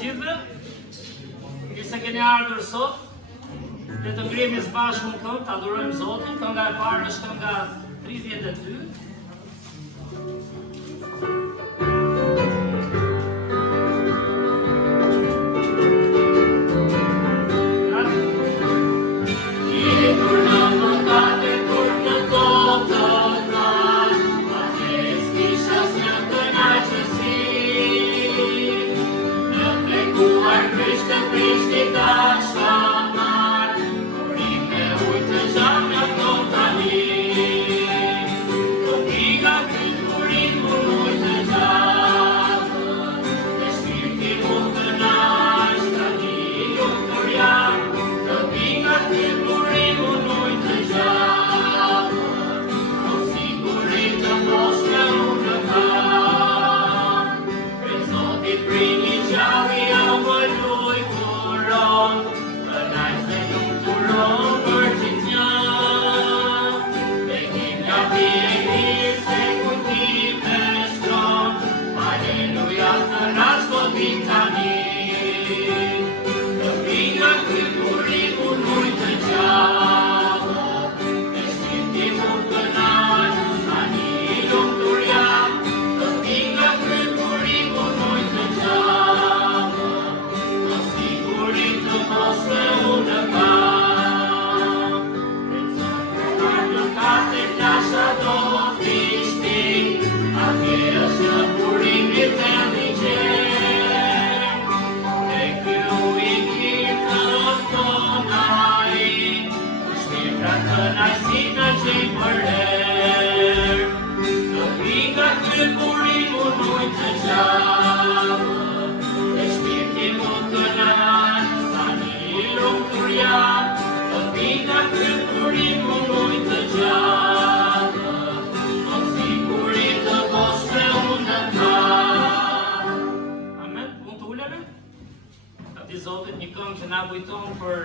gjithëve, se keni ardhur sot, dhe të ngrihemi së bashku në këngë, të adhurojmë Zotin. Kënga e parë është kënga 32. Zotit një këngë që na kujton për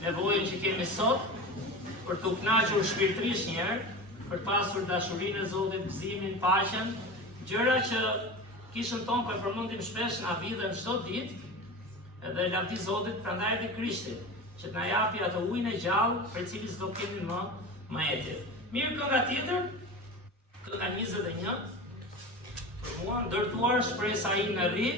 nevojën që kemi sot, për të kënaqur shpirtërisht një herë, për të pasur dashurinë e Zotit, gëzimin, paqen, gjëra që kishën tonë po e përmendim shpesh na vidhen çdo ditë, edhe lavdi Zotit prandaj edhe Krishtit, që na japi atë ujin e gjallë për cilin s'do kemi më etje. Mirë, kënga tjetër, kënga 21, për mua ndërtuar shpresa ime në rri.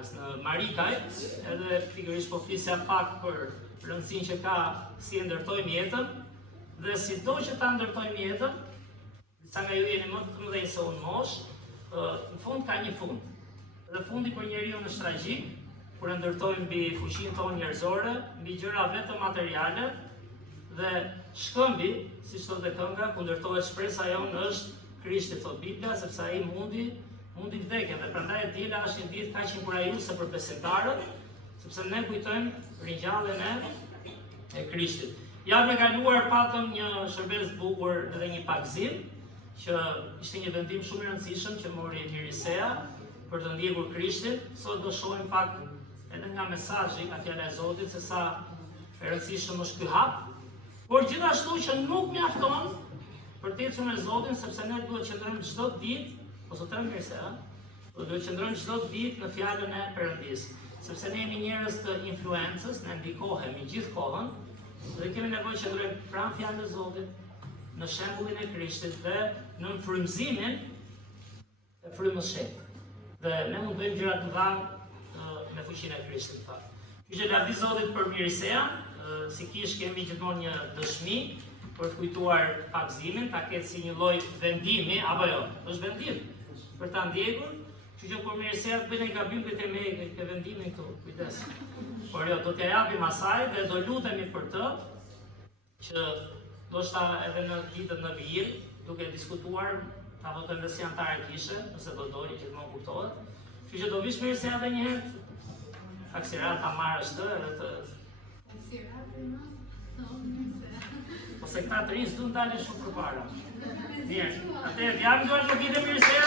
Në Marikaj, edhe pikërisht po flisja pak për rëndësinë që ka si e ndërtojmë jetën, dhe sido që ta ndërtojmë jetën, disa nga ju jeni më të mëdhenj se unë mosh, në fund ka një fund. Dhe fundi për njeriu është tragjik, kur e ndërtojmë mbi fuqinë tonë njerëzore, mbi gjëra vetëm materiale, dhe shkëmbi, siç thotë kënga, ku ndërtohet shpresa jonë është Krishtit, thot Biblia, sepse ai mundi vdekjen, dhe prandaj e dila është një ditë kaq inkurajuese për besimtarët, sepse ne kujtojmë ringjalljen e Krishtit. Javën e kaluar patëm një shërbes bukur edhe një pagzim, që ishte një vendim shumë i rëndësishëm që mori Mirisea për të ndjekur Krishtin. Sot do shohim pak edhe nga mesazhi, nga fjala e Zotit, se sa e rëndësishëm është ky hap, por gjithashtu që nuk mjafton për të ecur me Zotin, sepse ne duhet të qëndrojmë çdo ditë, ose të Mirisea, duhet të qëndrojmë çdo ditë në fjalën e Perëndis, sepse ne jemi njerëz të influencës, ne ndikohemi gjithë kohën, dhe kemi nevojë që ndrojmë pranë fjalën e Zotit, në shembullin e Krishtit dhe në frymëzimin e frymës së shenjtë. Dhe ne mund të bëjmë gjëra të mëdha me fuqinë e Krishtit, në fakt. Kështu që lavdi Zotit për Mirisea, si kish kemi gjithmonë një dëshmi për të kujtuar pagzimin, ta ketë si një lloj vendimi, apo jo, është vendim për ta ndjekur. Kështu që kur Mirisea të bëjë një gabim këtë vendimin këtu, kujdes. Por jo, do t'ja japim asaj dhe do lutemi për të, që ndoshta edhe në ditët në vijim, duke diskutuar, ta votojmë dhe si antarë kishe, nëse do dojë, gjithmonë kuptohet. Kështu që do vish Mirisea edhe një herë, taksirat ta marrësh të, edhe të... Taksirat e në? Ose këta të rinjë s'du ndalin shumë përpara. Mirë, atëherë, jam duhet të vite Mirisea.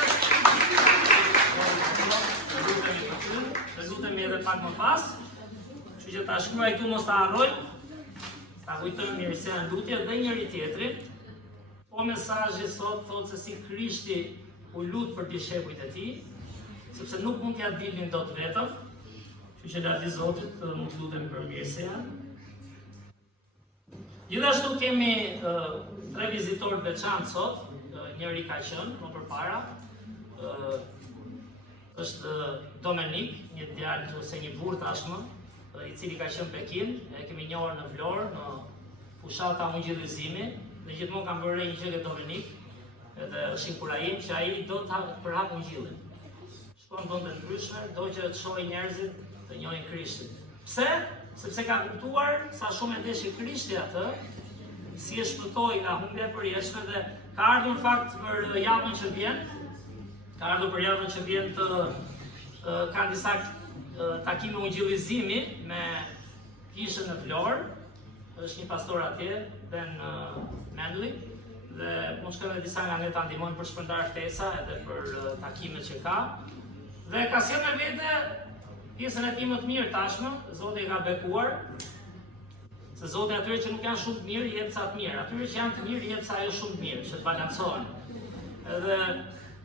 Të lutemi për ty, të lutemi edhe pak më pas. Kështu që ta shkruaj këtu mos ta harroj. Ta kujtojmë Mirisea në lutje dhe njëri tjetrin. Po mesazhi sot thotë se si Krishti u lut për dishepujt e tij, sepse nuk mund t'ja dilnin dot vetëm. Kështu që lavdi Zotit mund të lutemi për Mirisea. Gjithashtu kemi 3 vizitorë të veçantë sot. Njëri ka qenë më përpara. Është Domenik, një djalë ose një burr tashmë, i cili ka qenë në Pekin, e kemi njohur në Vlorë, në fushata Ungjillizimi, dhe gjithmonë kam bërë një gjë me Domenik, edhe është inkurajim që ai do të përhap Ungjillin. Shkon vende ndryshme, do që të shohë njerëzit të njohin Krishtin. Pse? Sepse ka kuptuar sa shumë e ndeshi Krishti atë, si e shpëtoi nga humbja e përjetshme dhe ka ardhur në fakt për javën që vjen. Ka ardhur për javën që vjen të kanë disa takime ungjillizimi me kishën në Vlorë. Është një pastor atje, Ben Mendli, dhe mund shkojnë edhe disa nga ne ta ndihmojnë për shpërndar ftesa edhe për takimet që ka. Dhe ka sjellë me vete pjesën e tij më të mirë tashmë, Zoti e ka bekuar. Se Zoti atyre që nuk janë shumë të mirë, i jep sa të mirë. Atyre që janë të mirë, i jep sa ajo shumë të mirë, që të balancohen. Edhe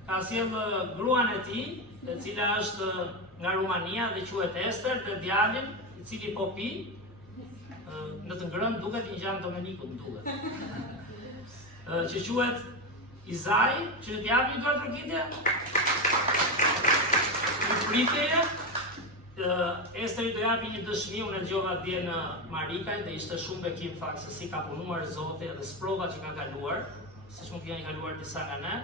ka sjellë gruan e tij, e cila është nga Rumania dhe quhet Ester, dhe djalin, i cili po pi, në të ngrënë duket një gjanë Domenikut duket. Që quhet Izai, që të jap një dorë trokitje. Në pritje, Esteri do japi një dëshmi, unë e dëgjova dje në Marikaj dhe ishte shumë bekim fakt se si ka punuar Zoti dhe sprova që kanë kaluar, siç mund të jenë kaluar disa nga ne.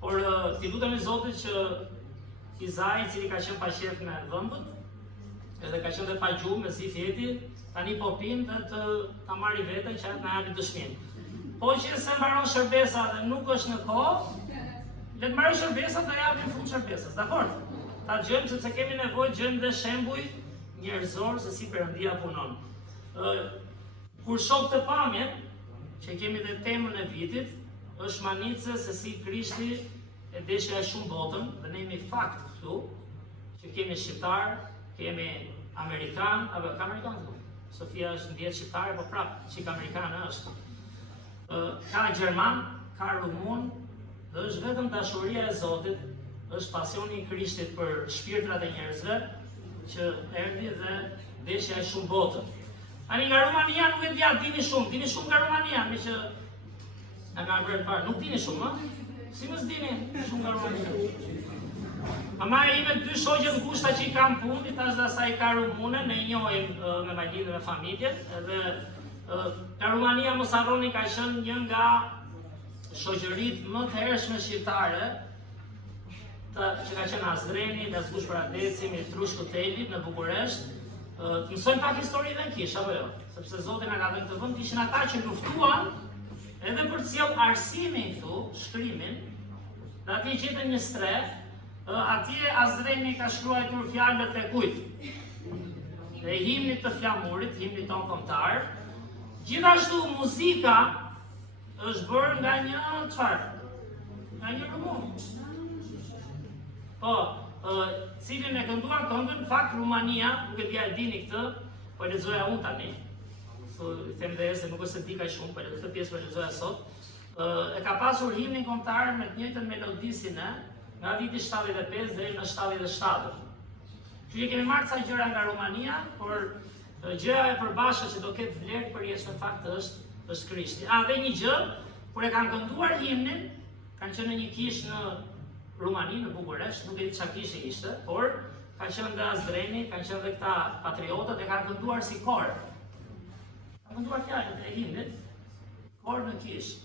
Por ti lutemi Zotit që Izai, i cili ka qenë pa qef me dhëmbët, edhe ka qenë dhe pa gjuhë me si fjeti, tani po pin dhe ta marri veten që atë na japi dëshminë. Po që se mbaron shërbesa dhe nuk është në kohë, le të marrë shërbesa të japim fund shërbesës, dakord? Ta gjëjmë sepse kemi nevojë gjëjmë dhe shembuj njerëzor se si Perëndia punon. Kur shoh të pamjen, që kemi dhe temën e vitit, është manice se si Krishti e deshja e shumë botën, dhe ne jemi fakt këtu, që kemi shqiptar, kemi amerikan, apo ka amerikan këtu? Sofia është ndjetë shqiptare, po prapë çik amerikanë është. Ka gjerman, ka rumun, dhe është vetëm dashuria e Zotit, është pasioni i Krishtit për shpirtrat e njerëzve që erdhi dhe deshja e shumë botën. Ani nga Rumania nuk e dia, dini shumë nga Rumania, me që na kanë bërë parë, nuk dini shumë, ha? Si mos dini shumë nga Rumania? Ama e ime 2 shoqe të ngushta që i kam punë, tash dhe asaj ka rumune, ne i njohim me majlidhe me familjet, edhe nga Rumania mos harroni ka qenë një nga shoqëritë më të hershme shqiptare, që ka qenë Azreni, Dasgush Pradeci, Mitrush Kuteli në Bukuresht. Të mësojmë pak histori dhe në kish, apo jo? Sepse Zoti na ka dhënë këtë vend, ishin ata që luftuan edhe për të sjellë arsimin këtu, shkrimin, dhe atje gjetën një stre, atje Azreni ka shkruar fjalët e kujt? Dhe himnit të flamurit, himnit ton kombëtar. Gjithashtu muzika është bërë nga një çfarë? Nga një rumun. Po, cilin e kënduar këngën, në fakt Rumania, nuk e dia e dini këtë, po e lexoja unë tani. Them dhe se nuk është se di kaq shumë, po këtë pjesë po e lexoja sot. E ka pasur himnin kombëtar me të njëjtën melodisinë nga viti 75 deri në 77. Që kemi marrë ca gjëra nga Rumania, por gjëja e përbashkët që do ketë vlerë për jesh në fakt është Krishti. Dhe një gjë, kur e kanë kënduar himnin, kanë qenë në një kish në Rumani, në Bukuresht, nuk e di çfarë kishe ishte, por ka qenë dhe Azreni, kanë qenë dhe këta patriotët e kanë kënduar si kor. Kanë kënduar fjalët e himnit, kor në kish.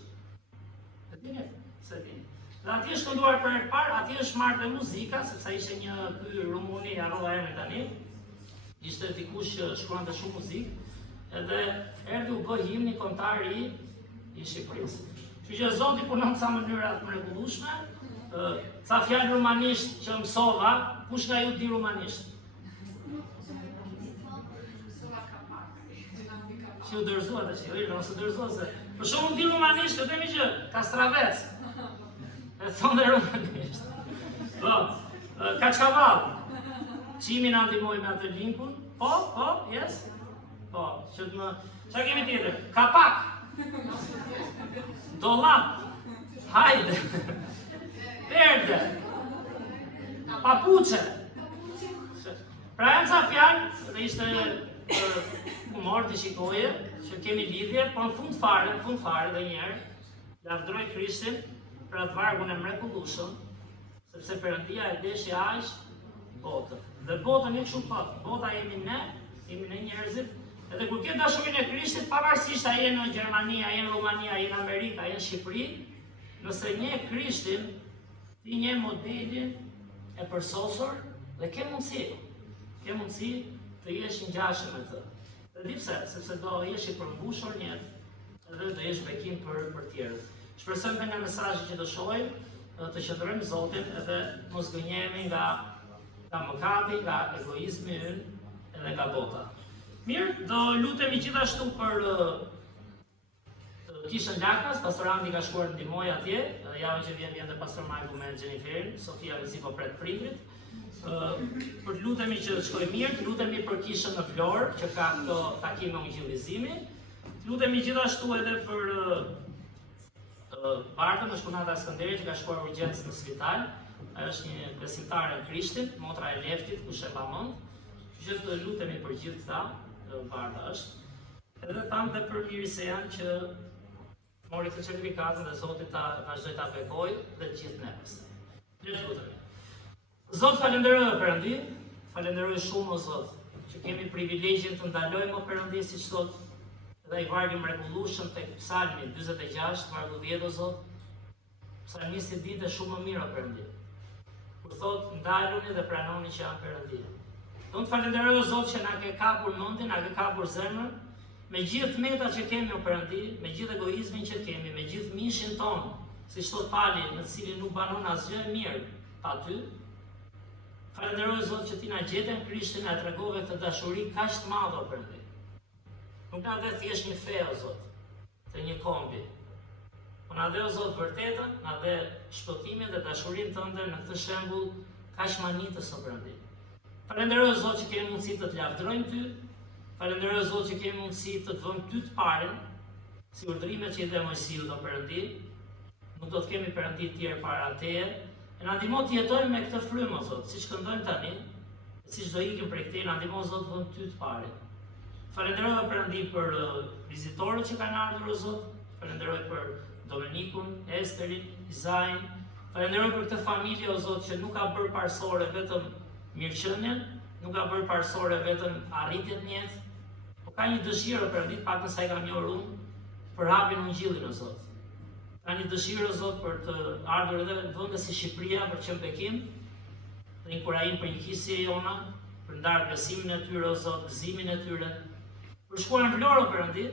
E dini? Se dini. Dhe atje është kënduar për herë parë, atje është marrë dhe muzika, sepse ishte një ky rumuni, harrova emrin tani. Ishte dikush që shkruante shumë muzikë, edhe erdhi u bë himni kombëtar i Shqipërisë. Kështu që Zoti punon ca mënyra të mrekullueshme, ca fjalë rumanisht që mësova, kush nga ju di rumanisht? Që u dërzua tash, mos u dërzua se. Për shkakun di rumanisht, të themi që Kastravec. E thonë dhe rumanisht. Po, Kaçkavall. Çimi na ndihmoi me atë linkun. Po, yes. Po, që të më... Qa kemi tjetër? Kapak. Dollap. Hajde. Verde. Papuçe. Pra janë ca fjalë, dhe ishte humor të shikoje, që kemi lidhje, po në fund fare dhe njerë, lavdroj Krishtin për atë vargun e mrekullueshëm, sepse Perëndia e deshi aq botën. Dhe botën e kështu pat, bota jemi ne njerëzit, edhe kur ke dashurinë e Krishtit, pavarësisht a je në Gjermani, a je në Rumani, a je në Amerikë, a je në Shqipëri, nëse nje Krishtin, ti nje modelin e përsosur dhe ke mundësi të jesh ngjashëm me të. Dhe di pse, sepse do jesh i përmbushur në jetë dhe do jesh bekim për tjerët. Shpresojmë nga mesazhi që do shohim të qëndrojmë Zotin edhe mos gënjehemi nga mëkati, nga egoizmi ynë edhe nga bota. Mirë, do lutemi gjithashtu për kishën Laknas, pastor Andi ka shkuar të ndihmoj atje, javën që vjen dhe pastor Majku me Xheniferin, Sofia vëzi po pret prindrit. Për të lutemi që të shkojë mirë, të lutemi për kishën në Vlorë, që ka këto takime ungjillizimi. Të lutemi gjithashtu edhe për Bartën në shkunata e Skënderit, që ka shkuar urgjencë në spital. Ajo është një besimtare në Krishtin, motra e Leftit, kush e pa mend. Që të lutemi për gjithë këta, Barta është. Edhe thamë dhe për mirëse janë që mori të certifikatën dhe Zoti ta vazhdoj ta bekoj dhe gjithë njerëz. Le të lutemi. Zot, falenderoj Perëndi, falenderoj shumë o Zot, që kemi privilegjin të ndalojmë o Perëndi siç thot dhe i vargu mrekullueshëm tek Psalmi 46, vargu 10 o Zot. Psalmisti ditë shumë më mirë o Perëndi. Kur thot ndaluni dhe pranoni që jam Perëndi. Do të falenderoj o Zot që na ke kapur mendin, na ke kapur zemrën, me gjithë meta që kemi o Perëndi, me gjithë egoizmin që kemi, me gjithë mishin ton, siç thot Pali, në cilin nuk banon asgjë mirë pa ty. Falenderoj Zot që ti na gjete në Krishtin, na tregove këtë dashuri kaq të madhe o Perëndi. Nuk na dhe thjesht një fe o Zot, të një kombi. Po na dhe o Zot vërtetën, na dhe shpëtimin dhe dashurinë tënde në këtë shembull kaq manitës o Perëndi. Falenderoj Zot që kemi mundësi të lavdërojmë ty. Falenderoj Zot që kemi mundësi të të vëmë ty të parën, si urdhrimet që i dhe Mojsiut o Perëndi. Nuk do të kemi Perëndi të tjerë para teje. E na ndihmo të jetojmë me këtë frymë o Zot, siç këndojmë tani, siç do ikim prej këtij, na ndihmo Zot të vëmë ty të parën. Falenderoj Perëndi për vizitorët që kanë ardhur o Zot. Falenderoj për Domenikun, Esterin, Izain. Falenderoj për këtë familje o Zot që nuk ka bërë parsore vetëm mirëqenien, nuk ka bërë parsore vetëm arritjet në jetë, por ka një dëshirë o Perëndi, paktën sa e kam njohur unë, për hapjen e Ungjillit o Zot. Ka një dëshirë o Zot për të ardhur edhe në vende si Shqipëria për të qenë bekim, dhe inkurajim për njëjtësi jona, për ndarë besimin e tyre o Zot, gëzimin e tyre, për shkuar në Vlorë o Perëndi,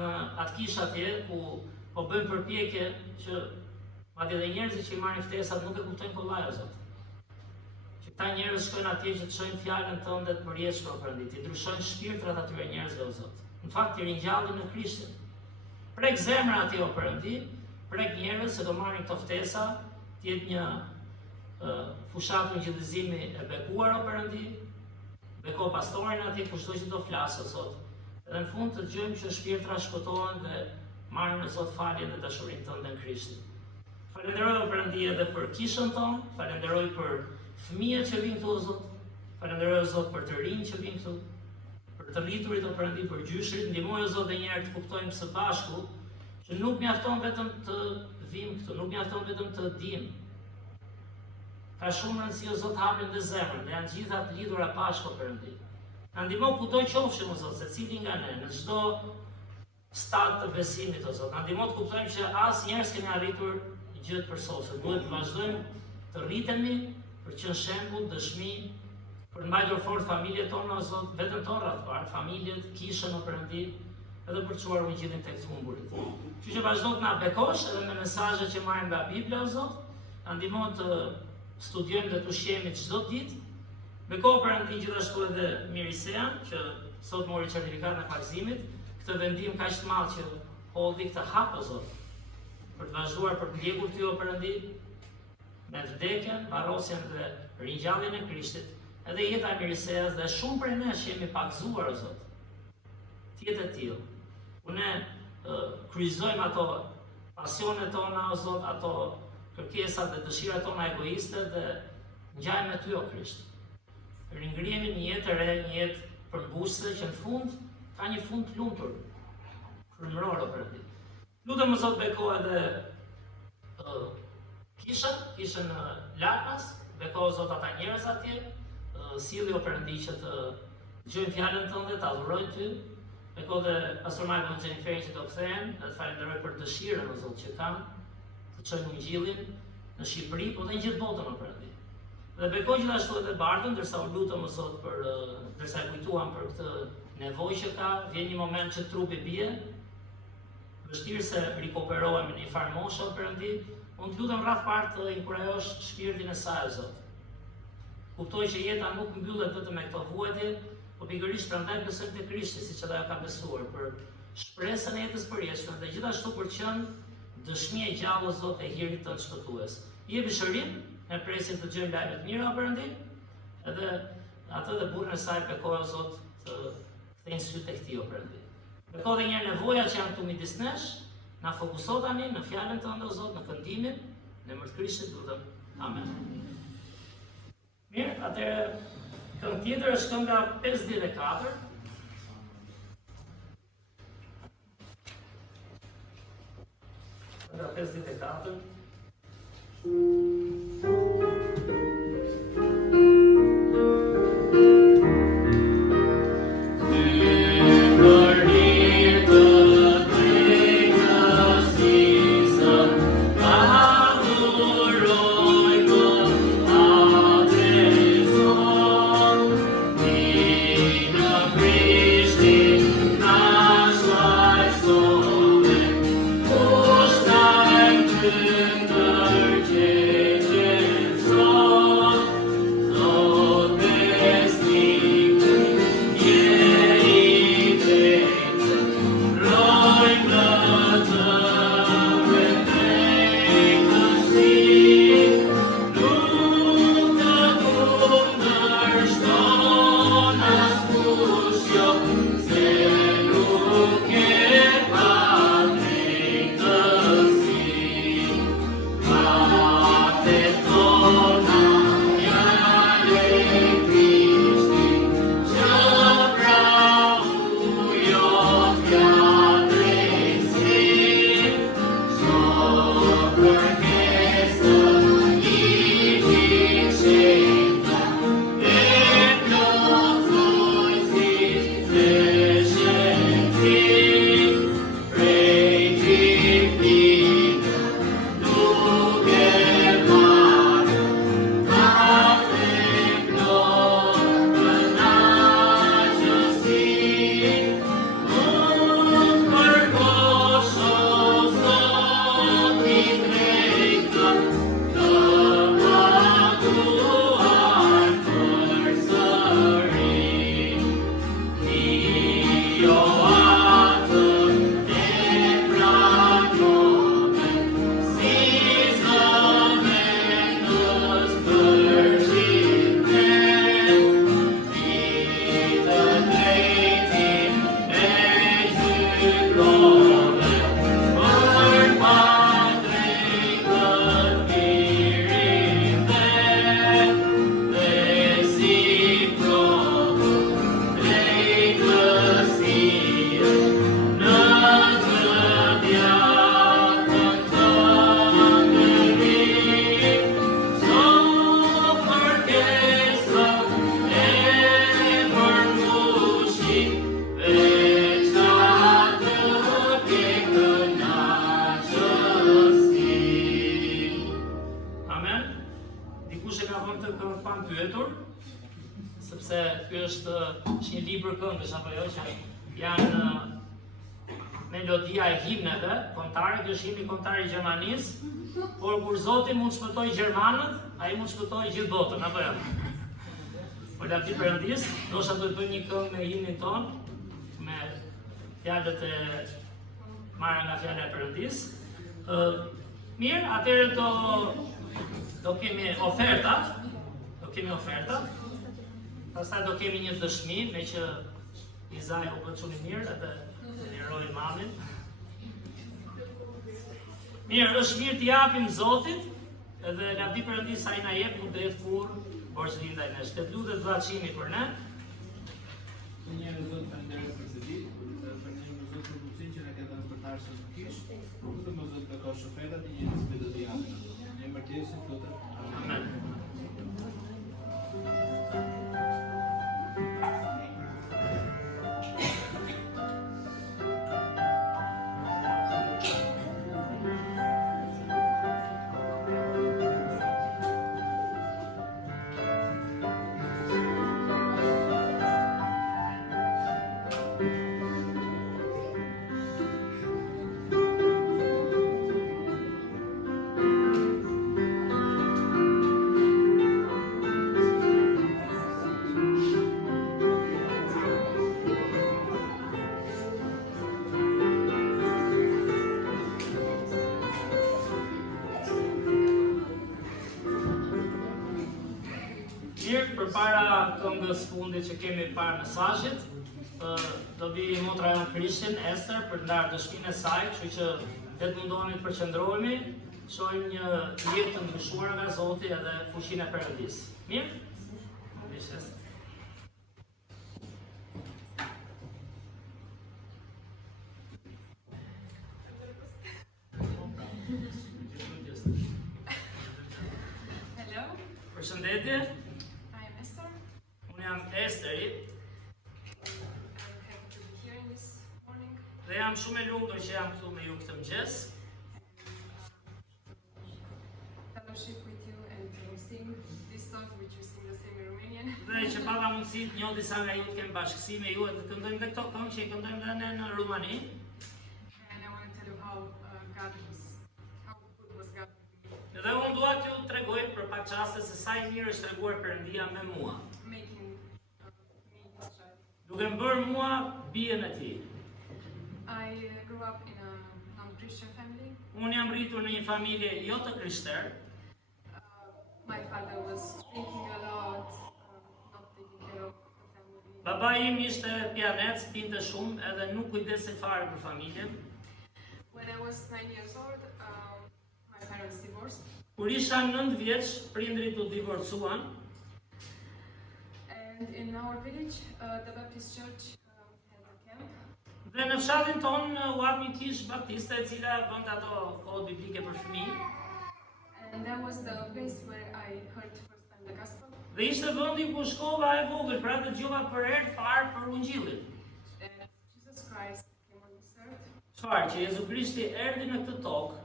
në atë kishë atje ku po bëjmë përpjekje që Madje edhe njerëzit që i marrin ftesat nuk e kuptojnë kollaj o Zot. Që këta njerëz shkojnë atje që të shohin fjalën tënde të përjetshme o Perëndi, të ndryshojnë shpirtrat atyre njerëzve o Zot. Në fakt i ringjallin në Krishtin. Prek zemra atje o Perëndi, prek njerëz që do marrin këto ftesa, të jetë një fushatë ngjillëzimi e bekuar o Perëndi, beko pastorin atje kushdo që do flasë o Zot. Edhe në fund të dëgjojmë që shpirtra shpëtohen dhe marrin o Zot faljen dhe dashurinë tënde në Krishtin. Falenderoj o Perëndi edhe për kishën tonë, falenderoj për fëmijët që vinë këtu o Zot, falenderoj o Zot për të rinj që vinë këtu, për të rriturit o Perëndi, për gjyshrit, ndihmoj o Zot edhe një herë të kuptojmë së bashku që nuk mjafton vetëm të vim këtu, nuk mjafton vetëm të dim. Ka shumë rëndësi o Zot hapin dhe zemrën, dhe janë gjitha të lidhura bashkë o Perëndi. Na ndihmo kudo qofshim o Zot, secili nga ne, në çdo stad të besimit o Zot. Na ndihmo të kuptojmë që asnjëherë s'kemi arritur gjë të përsosur. Duhet të vazhdojmë të rritemi për të qenë shembull, dëshmi, për të mbajtur fort familjet tona o Zot, vetëm tonë radhpar, familjet, kishën o Perëndi, edhe për të çuar ungjillin tek të humburit. Kështu që vazhdo të na bekosh edhe me mesazhet që marrim nga Bibla o Zot. Na ndihmo të studiojmë dhe të ushqehemi çdo ditë. Beko Perëndi gjithashtu edhe Mirisean, që sot mori certifikatin e pagëzimit, këtë vendim kaq të madh që holdi këtë hap o Zot, për të vazhduar për të ndjekur ty o Perëndi, me vdekjen, varrosjen dhe ringjalljen e Krishtit, edhe jeta e Miriseas dhe shumë prej nesh që jemi pagëzuar o Zot. Të jetë e tillë. Ku ne kryqëzojmë ato pasionet tona o Zot, ato kërkesat dhe dëshirat tona egoiste dhe ngjajmë me ty o Krisht. Ringrihemi një jetë e re, një jetë përmbushëse që në fund ka një fund të lumtur, frymëror o Perëndi. Lutem o Zot beko edhe kishën Lakmas, beko o Zot ata njerëz atje, silli o Perëndi që të dëgjojnë fjalën tënde, të adhurojnë ty. Beko dhe pastor Michael dhe Jenniferin që do kthehen, dhe të falenderoj për dëshirën o Zot që kanë të çojnë ungjillin në Shqipëri, po dhe në gjithë botën o Perëndi. Dhe beko gjithashtu edhe Bardën, ndërsa u lutem o Zot për ndërsa e kujtuam për këtë nevojë që ka, vjen një moment që trupi bie, vështirë se rikuperohemi në një farë moshe o Perëndi, unë të lutem rreth të inkurajosh shpirtin e saj o Zot. Kuptoj që jeta nuk mbyllet vetëm me këto vuajtje, por pikërisht prandaj besoj te Krishti, siç edhe ajo ka besuar, për shpresën e jetës përjetshme dhe gjithashtu për të qenë dëshmi e gjallë o Zot e hirit të shpëtues. Jepi shërim, ne presim të dëgjojmë lajme të mira o Perëndi, edhe atë dhe burrin e saj bekoj o Zot të kthejnë sy tek ti o Perëndi. Beko dhe njerë nevojat që janë këtu midis nesh, na fokuso tani në fjalën tënde o Zot, në këndimin, në emër të Krishtit lutem. Amen. Mirë, atëherë këngë tjetër është kënga 54. Kënga 54. Tender se ky është një libër këngësh apo jo, që janë melodia e himneve kombëtare, ky është himni kombëtar i Gjermanisë, por kur Zoti mund të shpëtojë gjermanët, ai mund të shpëtojë gjithë botën, apo jo? Por lavdi Perëndis, ndoshta do të bëjmë një këngë me himnin ton, me fjalët e marra nga fjala e Perëndis. Mirë, atëherë do kemi ofertat. Pastaj do kemi një dëshmi, me që Izai u bë shumë i mirë edhe liroi mamin. Mirë, është mirë t'i japim Zotit, edhe lavdi Perëndis ai na jep mund drejt furr borxhlindaj nesh. Të lutet vllachimi për ne. Njërë Zotë falenderoj për këtë ditë, falenderoj Zotë për mundësinë që na ka dhënë për të ardhur sot kish. Lutem Zotë të ka shofetat e jetës që do t'i japim. Në emër të Jezusit lutem. Amen. Përpara këngës fundit që kemi para mesazhit, do vi motra jon Krishtin, Ester, për të ndarë dëshminë e saj, kështu që le të mundohemi të përqendrohemi, shohim një jetë të ndryshuar nga Zoti edhe fuqinë e Perëndis. Mirë? Mirë. Hello, Përshëndetje. I am Esther. Unë jam Esteri I'm happy to be here in this morning. dhe jam shumë e lumtur që jam këtu me ju këtë mëngjes. Fellowship with you and to sing these songs which we sing the same in Romanian. Dhe që pata mundësi të njoh disa nga ju të kem bashkësi me ju dhe të këndojmë dhe këto këngë që i këndojmë dhe ne në Rumani. And I want to tell you how good was God. Dhe unë dua t'ju tregoj për pak çaste se sa i mirë është treguar Perëndia me mua, Making me his child. duke më bërë mua bien e tij. I grew up in a non-Christian family. Unë jam rritur në një familje jo të krishterë. My father was drinking a lot, not taking care of the family. Baba im ishte pianec, pinte shumë edhe nuk kujdesej fare për familjen. When I was 9 years old, my parents divorced. Kur isha 9 vjeç, prindrit u divorcuan And in our village, the Baptist church had a camp. dhe në fshatin ton u hap një kish baptiste e cila bënte ato kohë biblike për fëmijë. And that was the place where I heard first time the gospel. Dhe ishte vendi ku shkova e vogël, pra dëgjova për herë të parë për Ungjillin. That Jesus Christ came on this earth Çfarë që Jezu Krishti erdhi në këtë tokë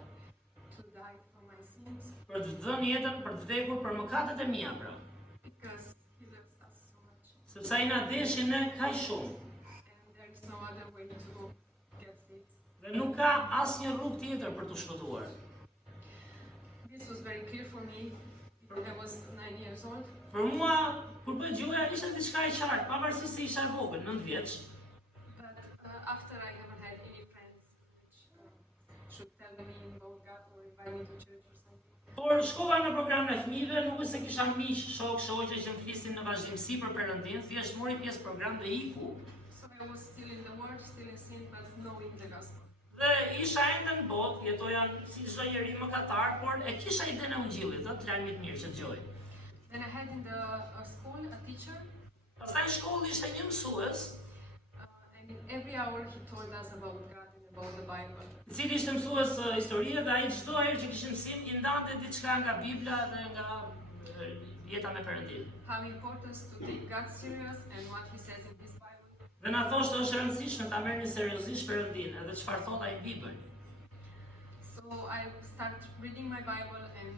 to die for my sins për të dhënë jetën, për të vdekur për mëkatet e mia, pra. because He loves us so much. Sepse ai na deshin ne kaq shumë. And there is no other way to get saved. Dhe nuk ka asnjë rrugë tjetër për të shpëtuar. This was very clear for me because I was 9 years old. Për mua, kur bëj gjoja, ishte diçka e qartë, pavarësisht se isha e vogël, 9 vjeç. But after I never had any friends which should tell me about God or invite me to church or something. Por shkova në programin e fëmijëve, nuk është se kisha miq, shok, shoqe që më flisin në vazhdimsi për Perëndin, thjesht mori pjesë program dhe iku. So I was still in the world, still in sin, but knowing the gospel. Dhe isha ende në botë, jetoja si çdo njeri mëkatar, por e kisha idenë e Ungjillit, të lajmit mirë që dëgjoj. Then I had in the school a teacher, Pastaj në shkollë ishte një mësues, and in every hour he told us about God and about the Bible. i cili ishte mësues historie dhe ai çdo herë që kishte mësim i ndante diçka nga Bibla dhe nga jeta me Perëndin. How important to take God serious and what he says in his Bible. Dhe na thoshte është e rëndësishme ta merrni seriozisht Perëndin, edhe çfarë thot ai në Bibël. So I start reading my Bible and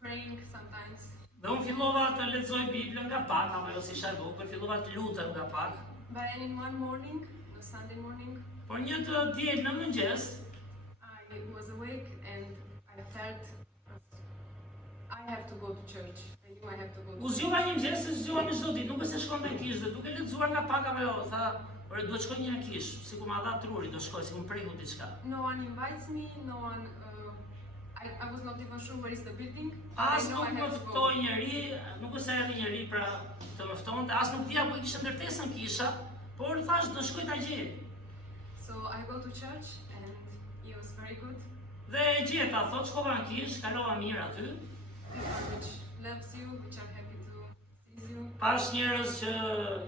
praying sometimes. Dhe unë fillova të lexoj Biblën nga pak, apo jo si isha e vogël, fillova të lutem nga pak. But in one morning, a Sunday morning, Por një të diel në mëngjes, I was awake and I felt I have to go to church. I knew I have to go to u zgjova një mëngjes, se zgjova në çdo ditë, nuk e se shkonte në kishë, dhe duke lexuar nga pak apo jo, tha, "Ore, duhet shkoj një në kishë, sikur ma dha truri, do shkoj, sikur priku diçka." No one invites me, no one. I was not even sure where is the building. but As I know nuk I më have to go. ftoi njeri, nuk është se erdhi njeri pra të më ftonte, as nuk dija ku i kishte ndërtesën kisha, por thash do shkoj ta gjej. So I go to church and it was very good. Dhe e gjeta, thot, shkova në kishë, kalova mirë aty. People which loves you, which are happy to see you. Pas njerëz që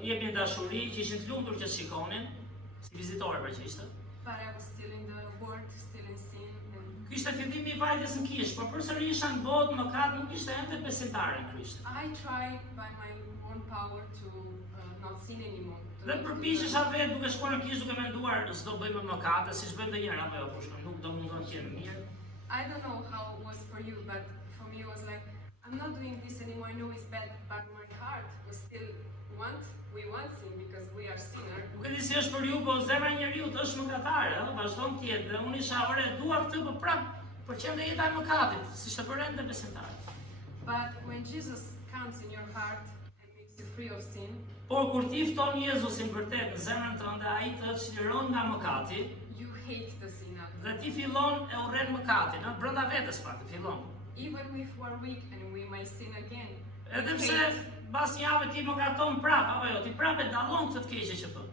jepnin dashuri, që ishin të lumtur që shikonin, si vizitorë pra që ishte. But I was still in the world, still in sin. And Ky ishte fillimi i vajtjes në kishë, por përsëri isha në botë, mëkat nuk ishte ende besimtare në Krisht. I tried by my own power to not sin anymore. Dhe përpiqesha vetë duke shkuar në kishë duke menduar s'do bëjmë mëkate, siç bëjmë ndonjëherë apo jo, por nuk do mundon të jenë mirë. I don't know how it was for you, but for me it was like, I'm not doing this anymore. I know it's bad, but my heart was still we want sin because we are sinners. Nuk e di si është për ju, po zemra e njeriu është mëkatare, vazhdon të jetë. Dhe unë isha, ore, dua këtë, po prap përqendë jeta e mëkatit, siç të bërë ende besimtar. But when Jesus comes in your heart and makes you free of sin, Por kur ti fton Jezusin vërtet në zemrën tënde, ai të çliron nga mëkati you hate the sinner. dhe ti fillon e urren mëkatin, brenda vetes pak të fillon. Even if we are weak and we may sin again, Edhe you pse hate pas një javë ti mëkaton prap, apo jo, ti prap e dallon këtë të keqe që bën.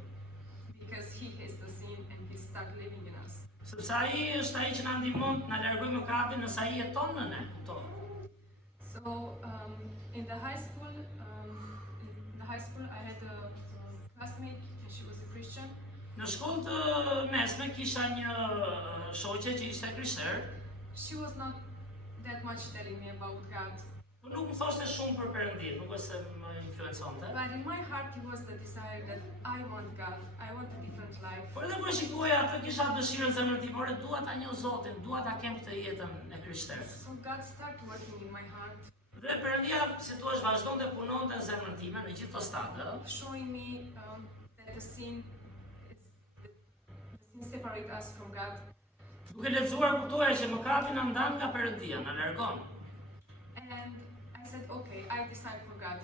because he hates the sin and he start living in us. Sepse ai është ai që na ndihmon të na largojmë mëkatin nëse ai jeton në ne, kupton? So in the high school, I had a classmate and she was a Christian. Në shkollë të mesme kisha një shoqe që ishte krishter, She was not that much telling me about God, por nuk më thoshte shumë për Perëndin, nuk është se më influenconte. but in my heart it was the desire that I want God. I want a different life. Por edhe kur shikoja atë kisha dëshirën zemrën tim, por dua ta njoh Zotin, dua ta kem këtë jetën e krishterë. So God started working in my heart, Dhe Perëndia, si thua, vazhdonte punonte në zemrën time në gjithë të stadë, showing me that the sin separates us from God. duke lexuar kuptoja që mëkati na ndan nga Perëndia, na largon. And I said, okay, I decide for God.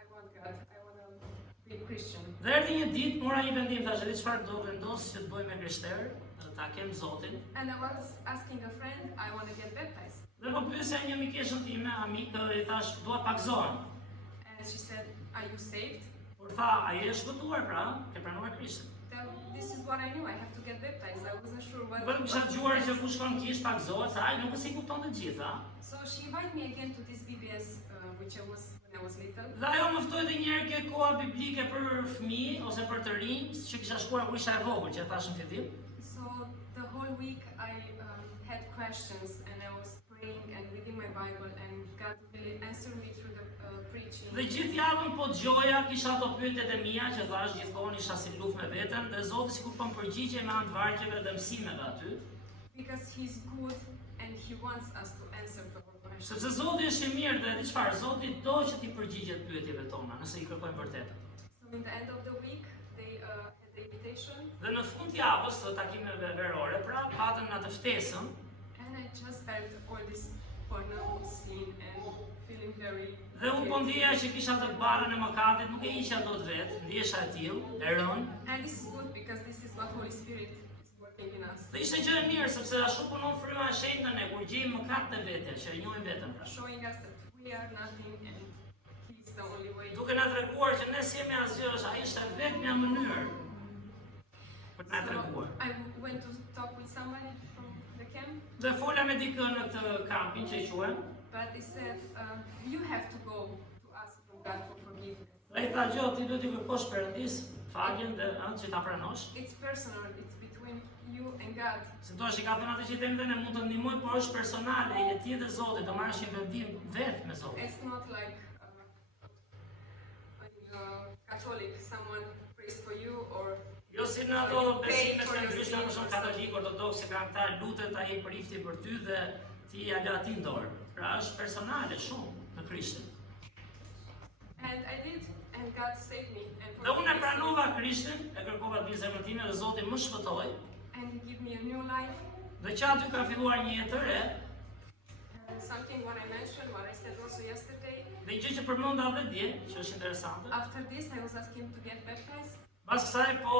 I want God. I want to be a Christian. Dhe erdhi një ditë, mora një vendim, tash di çfarë do vendos që të bëj me krishter, ta kem Zotin. And I was asking a friend, I want to get baptized. Dhe po pyesja një mikeshën time, amikë, i thash, dua të pagzohem. And she said, are you saved? Por tha, a je shpëtuar pra, ke pranuar Krishtin. Well, this is what I knew. I have to get baptized. I wasn't sure what. Vetëm kisha dëgjuar që ku shkon kish pagzohet, sa ai nuk e si kupton të gjitha. So she invited me again to this BBS, which I was when I was little. Dhe ajo më ftoi edhe një herë ke koha biblike për fëmijë ose për të rinj, që kisha shkuar kur isha e vogël, që e thash në fillim. So the whole week I had questions and I was praying and reading my Bible and God really answered me through the preaching. Dhe gjithë javën po dëgjoja, kisha ato pyetjet e mia që thash gjithmonë isha si luftë me veten, dhe Zoti sikur po më përgjigjej me anë të vargjeve dhe mësimeve aty. Because He's good and He wants us to answer to our questions. Sepse Zoti është i mirë dhe di çfarë, Zoti do që ti përgjigjet pyetjeve tona, nëse i kërkojmë vërtet. So in the end of the week, they had the invitation Dhe në fund të javës të takimeve verore, pra patën atë ftesën, and I just felt all this porno sin and feeling very. dhe unë po ndjeja që kisha të barën e mëkatit, nuk e isha dot vetë, ndjesha e tillë, e rënë. And this is good because this is what Holy Spirit is working in us, Dhe ishte gjë e mirë sepse ashtu punon fryma e shenjtë në ne kur gjejmë mëkat të vetë, që e njohim veten pra. showing us that we are nothing and He's the only way. Duke na treguar që ne si jemi asgjë, ai ishte vetmja mënyrë për të na treguar. I went to talk with somebody from the camp, Dhe fola me dikën në këtë kampin që i quajmë, but they said you have to go to ask from God for forgiveness. dhe i tha gjë, ti duhet i kërkosh Perëndis faljen dhe që ta pranosh. It's personal. It's between you and God. Se do që ka thënë atë që them dhe ne mund të ndihmoj, por është personale, je ti dhe Zoti, do marrësh një vendim vetë me Zotin. It's not like Catholic, someone prays for you or Jo si në ato besimet të ndryshme, për shembull katolik, ortodoks, që kanë këta lutet ai përifti për ty dhe ti ja la ti dorë. Pra është personale shumë në Krishtin. And I did, and God saved me. And Dhe unë e forgave my pranova sins. Krishtin, e kërkova të zemrën time dhe Zoti më shpëtoi. And He gave me a new life. Dhe që aty ka filluar një jetë e re, And something what I mentioned, what I said also yesterday. dhe gjë që përmenda edhe dje, që është interesante. After this, I was asking to get baptized. Pas kësaj po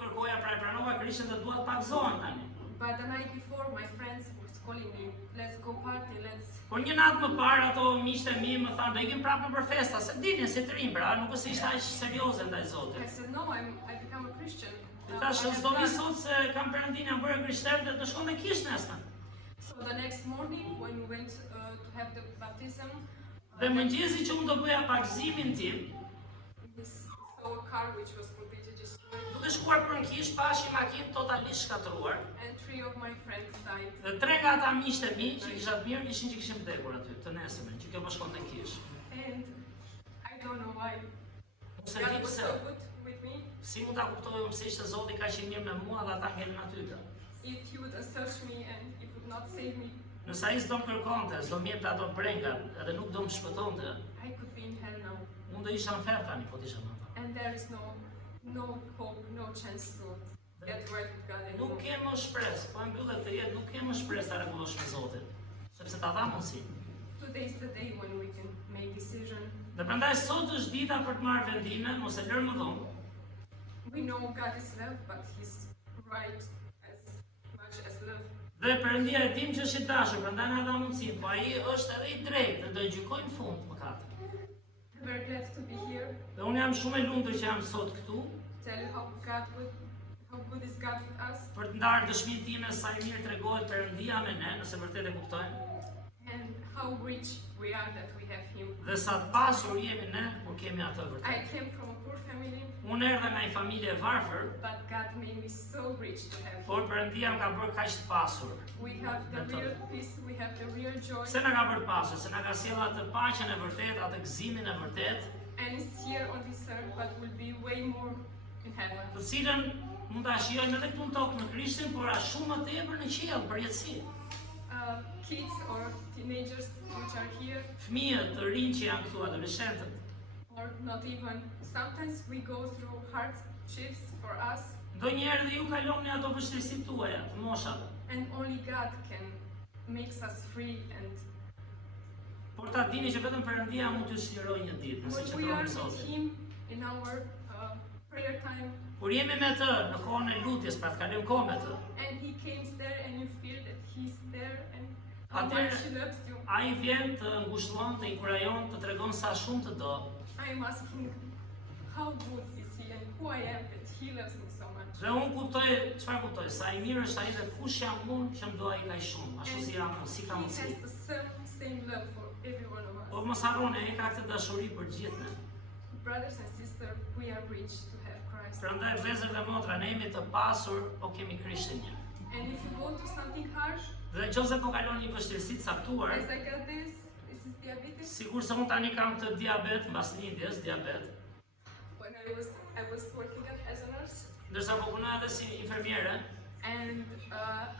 kërkoja pra e pranova Krishtin dhe dua të pakzohen tani. But the night before, my friends was calling me, let's go party, let's... Por një natë më parë ato miqtë e mi më thanë do ikim prapë për festa, se dilnin si të rinj, pra nuk është se ishte aq serioze ndaj I Zotit. said, no, I become a Christian. Dhe tash I have s'do vi plans." sot se kam Perëndin jam bërë krishter dhe të shkon dhe kish nesër. So the next morning, when we went to have the baptism, Dhe mëngjesi që unë do bëja pakzimin tim, we saw a car which was completely destroyed, duke shkuar për në kish, pashi makinë totalisht shkatruar. and 3 of my friends died. Dhe 3 nga ata miqtë e mi që kisha të mirë ishin që kishin vdekur aty, të nesërmen, që kjo më shkon të kish. And I don't know why. Unë se God di was pse, so good with me. si mund ta kuptoj unë pse ishte Zoti kaq i mirë me mua dhe ata ngelën aty. If He would search me and He would not save me, Nëse ai s'do më kërkonte, s'do më jepte ato brengat, edhe nuk do më shpëtonte, I could be in hell now. unë do isha në ferr tani po të isha me ata. And there is no hope, no chance to get right with God Nuk anymore. ke më shpresë, po e mbyllet të jetë, nuk ke më shpresë ta rregullosh me Zotin, sepse ta dha mundësinë. Today is the day when we can make decision. Dhe prandaj sot është dita për të marrë vendime, mos e lër më vonë. We know God is love, but He's right as much as love. Dhe Perëndia e dim që është i dashur, prandaj na dha mundësinë, po ai është edhe i drejtë dhe do i gjykojë në fund mëkatin. I'm very glad to be here. Dhe unë jam shumë e lumtur që jam sot këtu Tell you how good is God with us, për të ndarë dëshminë time sa i mirë tregohet Perëndia me ne, nëse vërtet e kuptojmë, and how rich we are that we have Him. dhe sa të pasur jemi ne kur kemi atë I vërtet. came from a poor family, Unë erdha nga një familje e varfër, but God made me so rich to have Him. por Perëndia më ka bërë kaq të pasur. We have the real peace, we have the real joy, Pse na ka bërë të pasur? Se na ka sjellë atë paqen e vërtet, atë gëzimin e vërtet, and it's here on this earth, but will be way more in heaven. të cilën mund ta shijojmë edhe këtu në tokë në Krishtin, por as shumë më tepër në qiell për jetësi. Kids or teenagers which are here, Fëmijët të rinj që janë këtu, adoleshentët, or not even. Sometimes we go through hardships for us, ndonjëherë dhe ju kaloni ato vështirësitë tuaja, të moshave. and only God can make us free. And Por ta dini që vetëm Perëndia mund t'ju shirojë një ditë, nëse when we qëndroni are me with Zotin. Him in our prayer time, Kur jemi me të në kohën e lutjes, pra të kalojmë kohë me të, and He comes there, and you feel that He's there, and how Atëherë- much He loves you. ai vjen të ngushëllon, të inkurajon, të tregon sa shumë të do. I'm asking, how good is He, and who I am that He loves me so much. Dhe unë kuptoj, çfarë kuptoj? Sa i mirë është ai dhe kush jam unë që më do ai kaq shumë, ashtu si jam unë, si He ka has mundësi. the same love for every one of us. Po mos harroni, ai ka këtë dashuri për gjithë ne. Brothers and sisters, we are rich to have Christ. Prandaj vëllezër dhe motra, ne jemi të pasur, po kemi Krishtin një. And if you go to something harsh, Dhe nëse po kalon një vështirësi të caktuar, as I got this is diabetes. sigur se unë tani kam të diabet, mbas lindjes, diabet. When I was working as a nurse, Ndërsa po punoj edhe si infermiere, and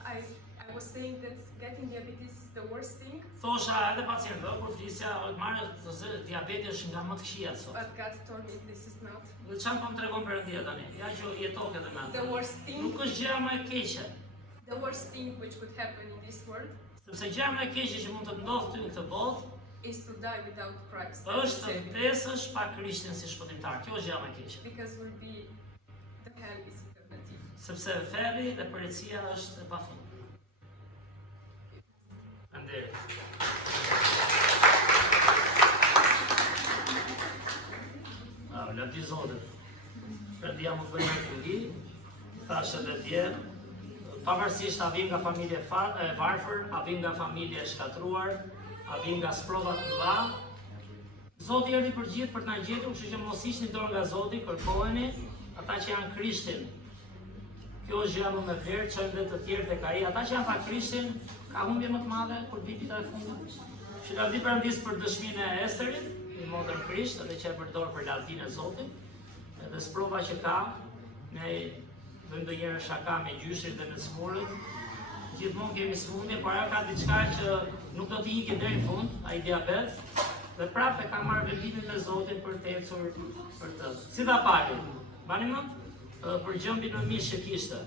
I was saying that getting diabetes is the worst thing, thosha edhe pacientëve kur flisja, marrë të zë, diabeti është nga më të këqijat sot. but God told me this is not Dhe çfarë po më tregon Perëndia tani? Ja që jetoke edhe me the atë. worst thing. Nuk është gjëja më e keqe, The worst thing which could happen in this world sepse gjëja më e keqe që mund të ndodhë ty në këtë botë, is to die without Christ. as është të Savior. vdesësh pa Krishtin si shpëtimtar. Kjo është gjëja më e keqe. Because will be the hell is eternity. Sepse ferri dhe përjetësia është e pafund. Faleminderit. Lavdi Zotit. Perëndia më bëjë në kulli, thashë edhe dje, pavarësisht a vim nga familje e varfër, a vim nga familje e shkatruar, a vim nga sprova të mëdha, Zoti erdhi për gjithë për të na gjetur, kështu që mos hiqni dorë nga Zoti, kërkojeni ata që janë Krishtin. Kjo është gjëja më e vlerë, çojmë dhe të tjerë tek ai. Ata që janë pa Krishtin, ka humbje më të madhe kur vi vita e fundit. Që lavdi Perëndis për dëshminë e Esterit, një motër Krisht, edhe që e përdor për lavdinë e Zotit, edhe sprova që ka, ne bëjmë ndonjëherë shaka me gjyshit dhe me smurit. Gjithmonë kemi smundje, por ajo ka diçka që nuk do të ikë deri në fund, ai diabet. Dhe prapë e ka marrë vendimin me Zotin për të ecur për të. Si ta pari? Bani mend? Për gjëmbin më mish që kishte.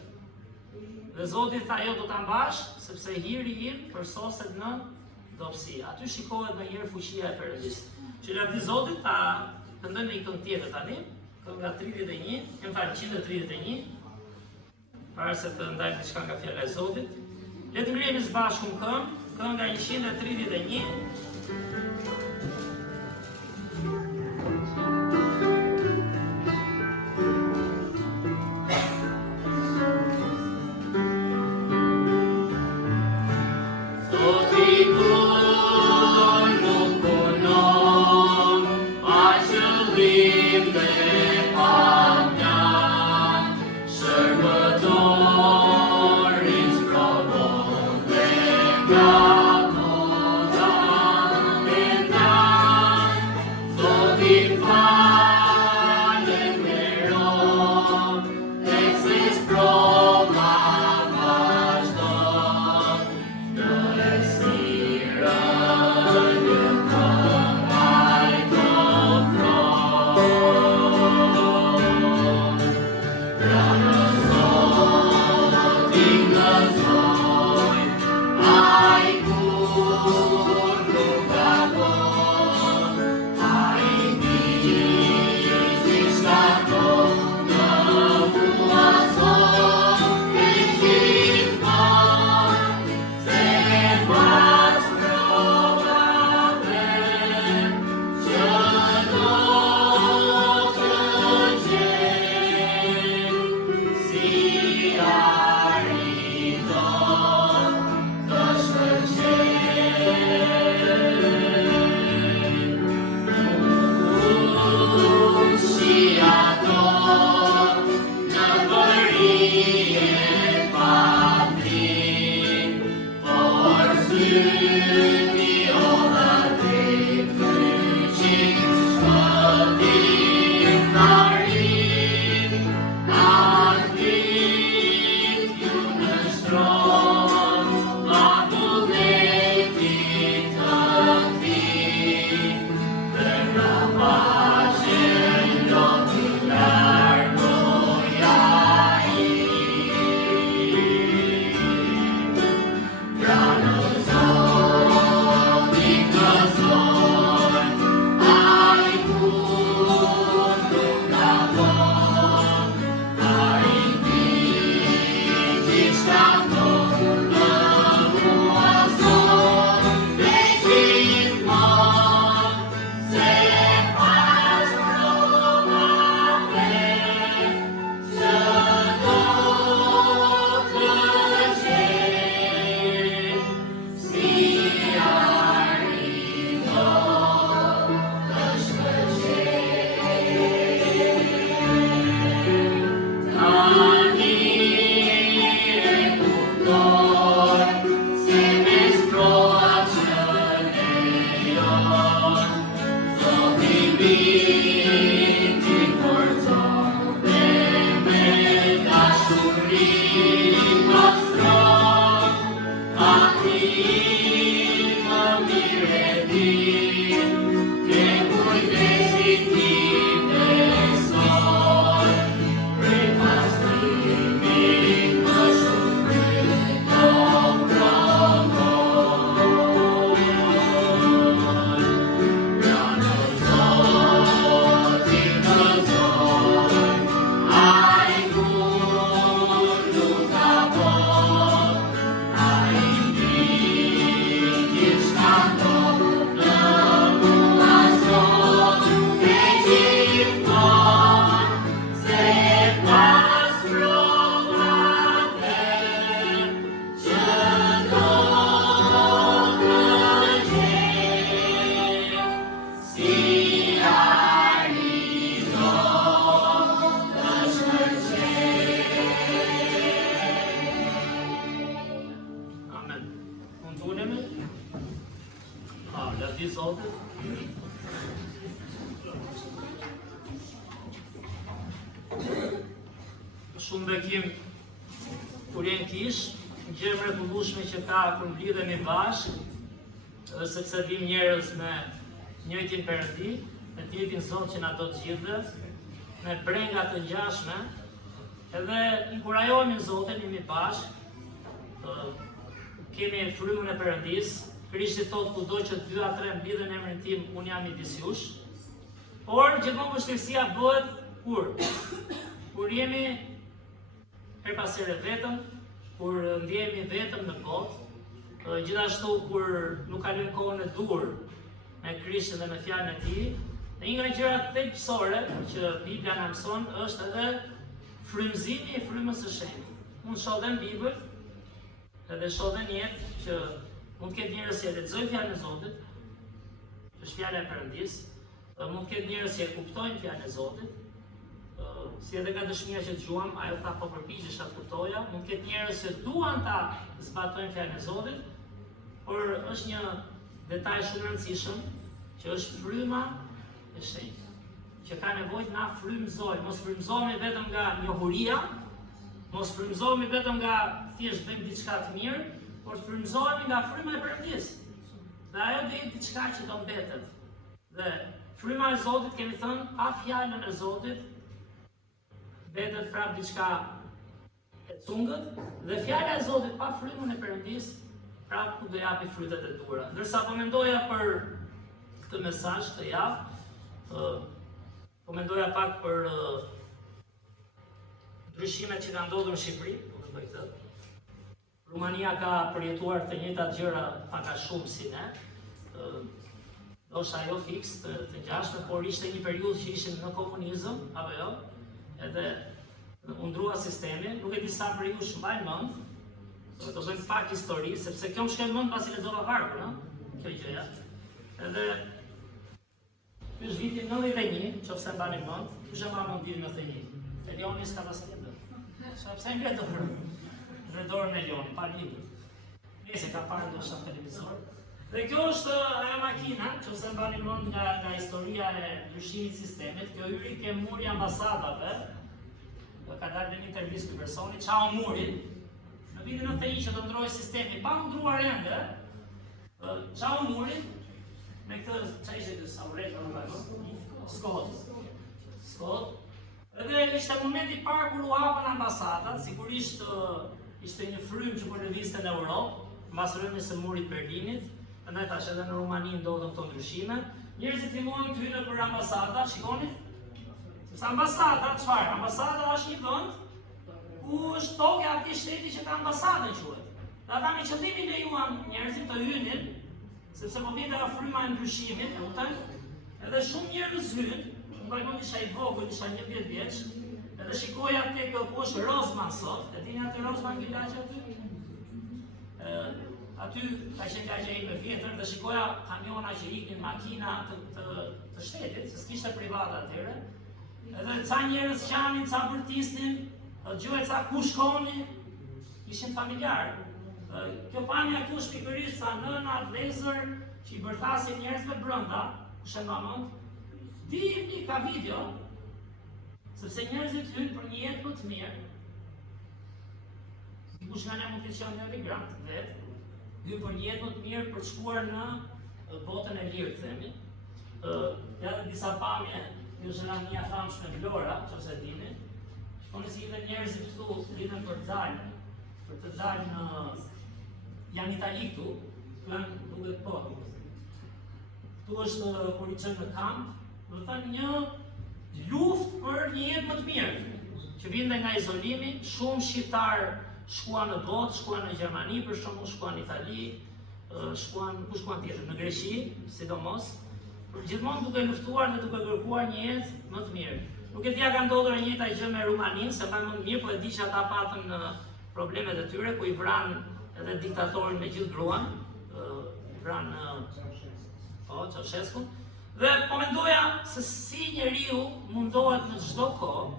Dhe Zoti tha, jo do ta mbash, sepse hiri im përsoset në dobësi. Aty shikohet ndonjëherë fuqia e Perëndis. Që lavdi Zotit ta këndojmë një këngë tjetër tani, kënga 31, kem thënë 131, para se të ndajmë diçka nga fjala e Zotit. Le të ngrihemi së bashku në këngë, kënga 131. Shumë bekim kur jenë kish, gjë e mrekullueshme që ka kur mblidhemi bashkë, sepse vim njerëz me njëjtin Perëndi, me të njëjtin Zot që na do të gjithëve, me brenga të ngjashme, edhe inkurajohemi Zotin jemi bashkë, kemi frymën e Perëndisë. Krishti thot kudo që 2 a 3 mblidhen në emrin tim, unë jam midis jush. Por gjithmonë vështirësia bëhet kur jemi her pas here vetëm, kur ndjehemi vetëm në botë, gjithashtu kur nuk kalojmë kohën e dur me Krishtin dhe me fjalën e Tij. Dhe një nga gjërat thelbësore që Bibla na mëson është edhe frymëzimi i frymës së shenjtë. Mund shoh dhe në Bibël, edhe shoh dhe në jetë që mund të ketë njerëz që e lexojnë fjalën e Zotit, është fjala e Perëndisë, mund të ketë njerëz që e kuptojnë fjalën e Zotit, si edhe ka dëshmira që dëgjuam, ajo tha po përpiqesh ta kuptoja, mund të ketë njerëz që duan ta zbatojnë fjalën e Zotit, por është një detaj shumë i rëndësishëm që është fryma e shenjtë, që ka nevojë na frymëzojmë, mos frymëzohemi vetëm nga njohuria, mos frymëzohemi vetëm nga thjesht bëjmë diçka të mirë, por të frymëzohemi nga fryma e Perëndisë. Dhe ajo do jetë diçka që do mbetet. Dhe fryma e Zotit, kemi thënë, pa fjalën e Zotit, mbetet prapë diçka e cungët, dhe fjala e Zotit pa frymën e Perëndisë, prapë do japi frytet e duhura. Ndërsa po mendoja për këtë mesazh të javë, po mendoja pak për ndryshimet që kanë ndodhur në Shqipëri, po të bëj këtë. Rumania ka përjetuar të njëjtat gjëra pak a shumë si ne. Ndoshta ajo fiks të ngjashme, por ishte një periudhë që ishim në komunizëm, apo jo? Edhe u ndrua sistemi, nuk e di sa për ju mbajnë mend. Do bëjmë pak histori, sepse kjo më shkon mend pasi lexova vargun, ëh, kjo gjëja. Edhe ky është viti 91, nëse mbani mend, kush e mban vitin 91? Elioni s'ka pas tjetër. Sepse ngre dorën e Elioni, pa libër. Nëse ka parë ndoshta televizor. Dhe kjo është ajo makina, nëse mbani mend nga historia e ndryshimit të sistemit, kjo hyri ke muri ambasadave. Ka dalë në një intervistë ky personi, çao murin. Në vitin 91 që do ndrojë sistemi, pa ndruar ende, çao murin me këtë çfarë ishte ky Sauret, Skot. Edhe ishte momenti i parë kur u hapën ambasadat, sigurisht ishte një frymë që po lëvizte në Europë, mbas rënies së murit të Berlinit, prandaj tash edhe në Rumani ndodhen këto ndryshime. Njerëzit filluan të hyjnë për ambasada, shikoni? Sepse ambasada çfarë? Ambasada është një vend ku është tokë atij shteti që ka ambasadën quhet. Dhe ata me qëllimin lejuan njerëzit të hynin, sepse po vjen nga fryma e ndryshimit, e kupton? Edhe shumë njerëz hynë, mbajmon isha i vogël, isha 11 vjeç, edhe shikoja tek poshtë Rozman sot, e dini atë Rozman Gilaçi aty? Aty ka qenë lagja ime vjetër dhe shikoja kamiona që iknin, makina të shtetit, se s'kishte privat atëherë. Edhe ca njerëz qanin, ca bërtisnin, dëgjoj ca ku shkonin, ishin familjar. Kjo pamja këtu është pikërisht sa nëna, vëllezër që i bërtasin njerëzve brenda, kush e mend, dini ka video, sepse njerëzit hynë për një jetë më të mirë. Kush nga ne mund të qenë një emigrant vetë, hynë për një jetë më të mirë për të shkuar në botën e lirë, themi. Ja dhe disa pamje, një Zhelamia famshme Vlora, nëse dini, shkoni si dhe njerëzit këtu lidhen për të dalë në janë Itali këtu, janë duket po. Këtu është kur i qenë në kamp, do të thënë një luftë për një jetë më të mirë, që vinte nga izolimi, shumë shqiptar shkuan në botë, shkuan në Gjermani, për shembull shkuan në Itali, shkuan tjetër, në Greqi, sidomos, për gjithmonë duke luftuar dhe duke kërkuar një jetë më të mirë. Nuk e dia ka ndodhur e njëjta gjë me Rumaninë, se mbaj më të mirë, po e di që ata patën problemet e tyre, ku i vran edhe diktatorin me gjithë gruan, i vran Ceausescu. Dhe po mendoja se si njeriu mundohet në çdo kohë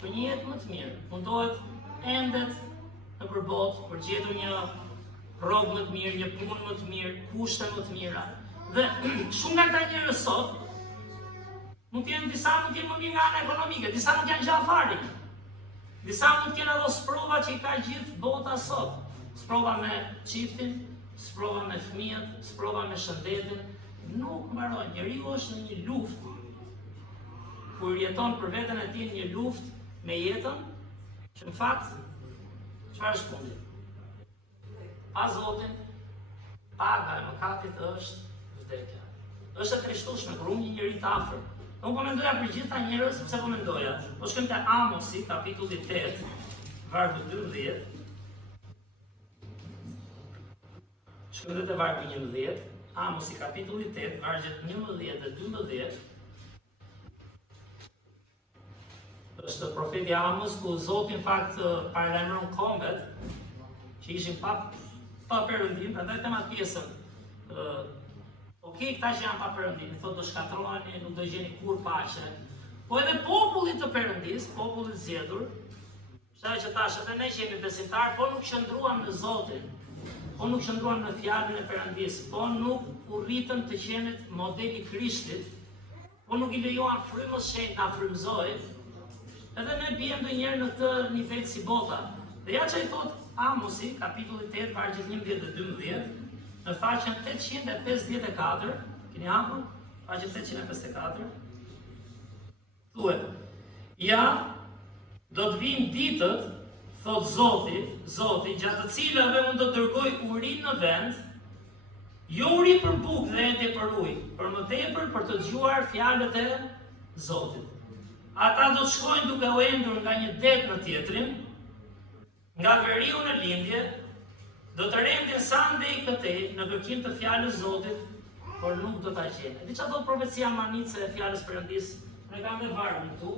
për një jetë më të mirë, mundohet endet në përbot për gjetur një rrogë më të mirë, një punë më të mirë, kushte më të mira. Dhe shumë nga këta njerëz sot mund të jenë disa mund të jenë më mirë nga ana ekonomike, disa mund të janë gjafari. Disa mund të kenë ato sprova që i ka gjithë bota sot. Sprova me çiftin, sprova me fëmijët, sprova me shëndetin. Nuk mbaron, njeriu është në një luftë. Kur jeton për veten e tij një luftë me jetën, që në fakt çfarë është fundi? Pa Zotin, paga e mëkatit është vdekja. Është e trishtueshme kur unë një njeri të afër. Unë po mendoja për gjitha njerëz, pse po mendoja? Po shkojmë te Amosi, kapitulli 8, vargu 12. Shkojmë te vargu 11. Amosi, kapitulli 8, vargjet 11 dhe 12. Është profeti Amos, ku Zoti në fakt paralajmëron kombet që ishin pa perëndim, prandaj tema pjesën. Okej, këta që janë pa perëndim, thotë do shkatroheni, nuk do gjeni kur paqe. Po edhe populli të Perëndis, populli i zgjedhur, sa që tash edhe ne që jemi besimtar, po nuk qëndruam në Zotin, po nuk qëndruam në fjalën e Perëndis, po nuk u rritën të qenit modeli Krishtit, po nuk i lejuan frymës shenjtë na frymëzojnë. Edhe ne bijem ndonjëherë në këtë nivel si bota. Dhe ja që i thot Amosi, kapitulli 8, vargjet 11 dhe 12, në faqen 854, keni hapur? Faqen 854. Thuhet: ja, do të vinë ditët, thot Zoti, gjatë të cilave unë do të dërgoj urinë në vend, jo uri për bukë dhe ende për ujë, por më tepër për të dëgjuar fjalët e Zotit. Ata do të shkojnë duke u endur nga një det në tjetrin, nga veriu në lindje, do të rendin sa ndej këtej në kërkim të fjalës Zotit, por nuk do ta gjejnë. Dhe çfarë do profecia manice e fjalës Perëndis? Ne kam dhe vargun këtu.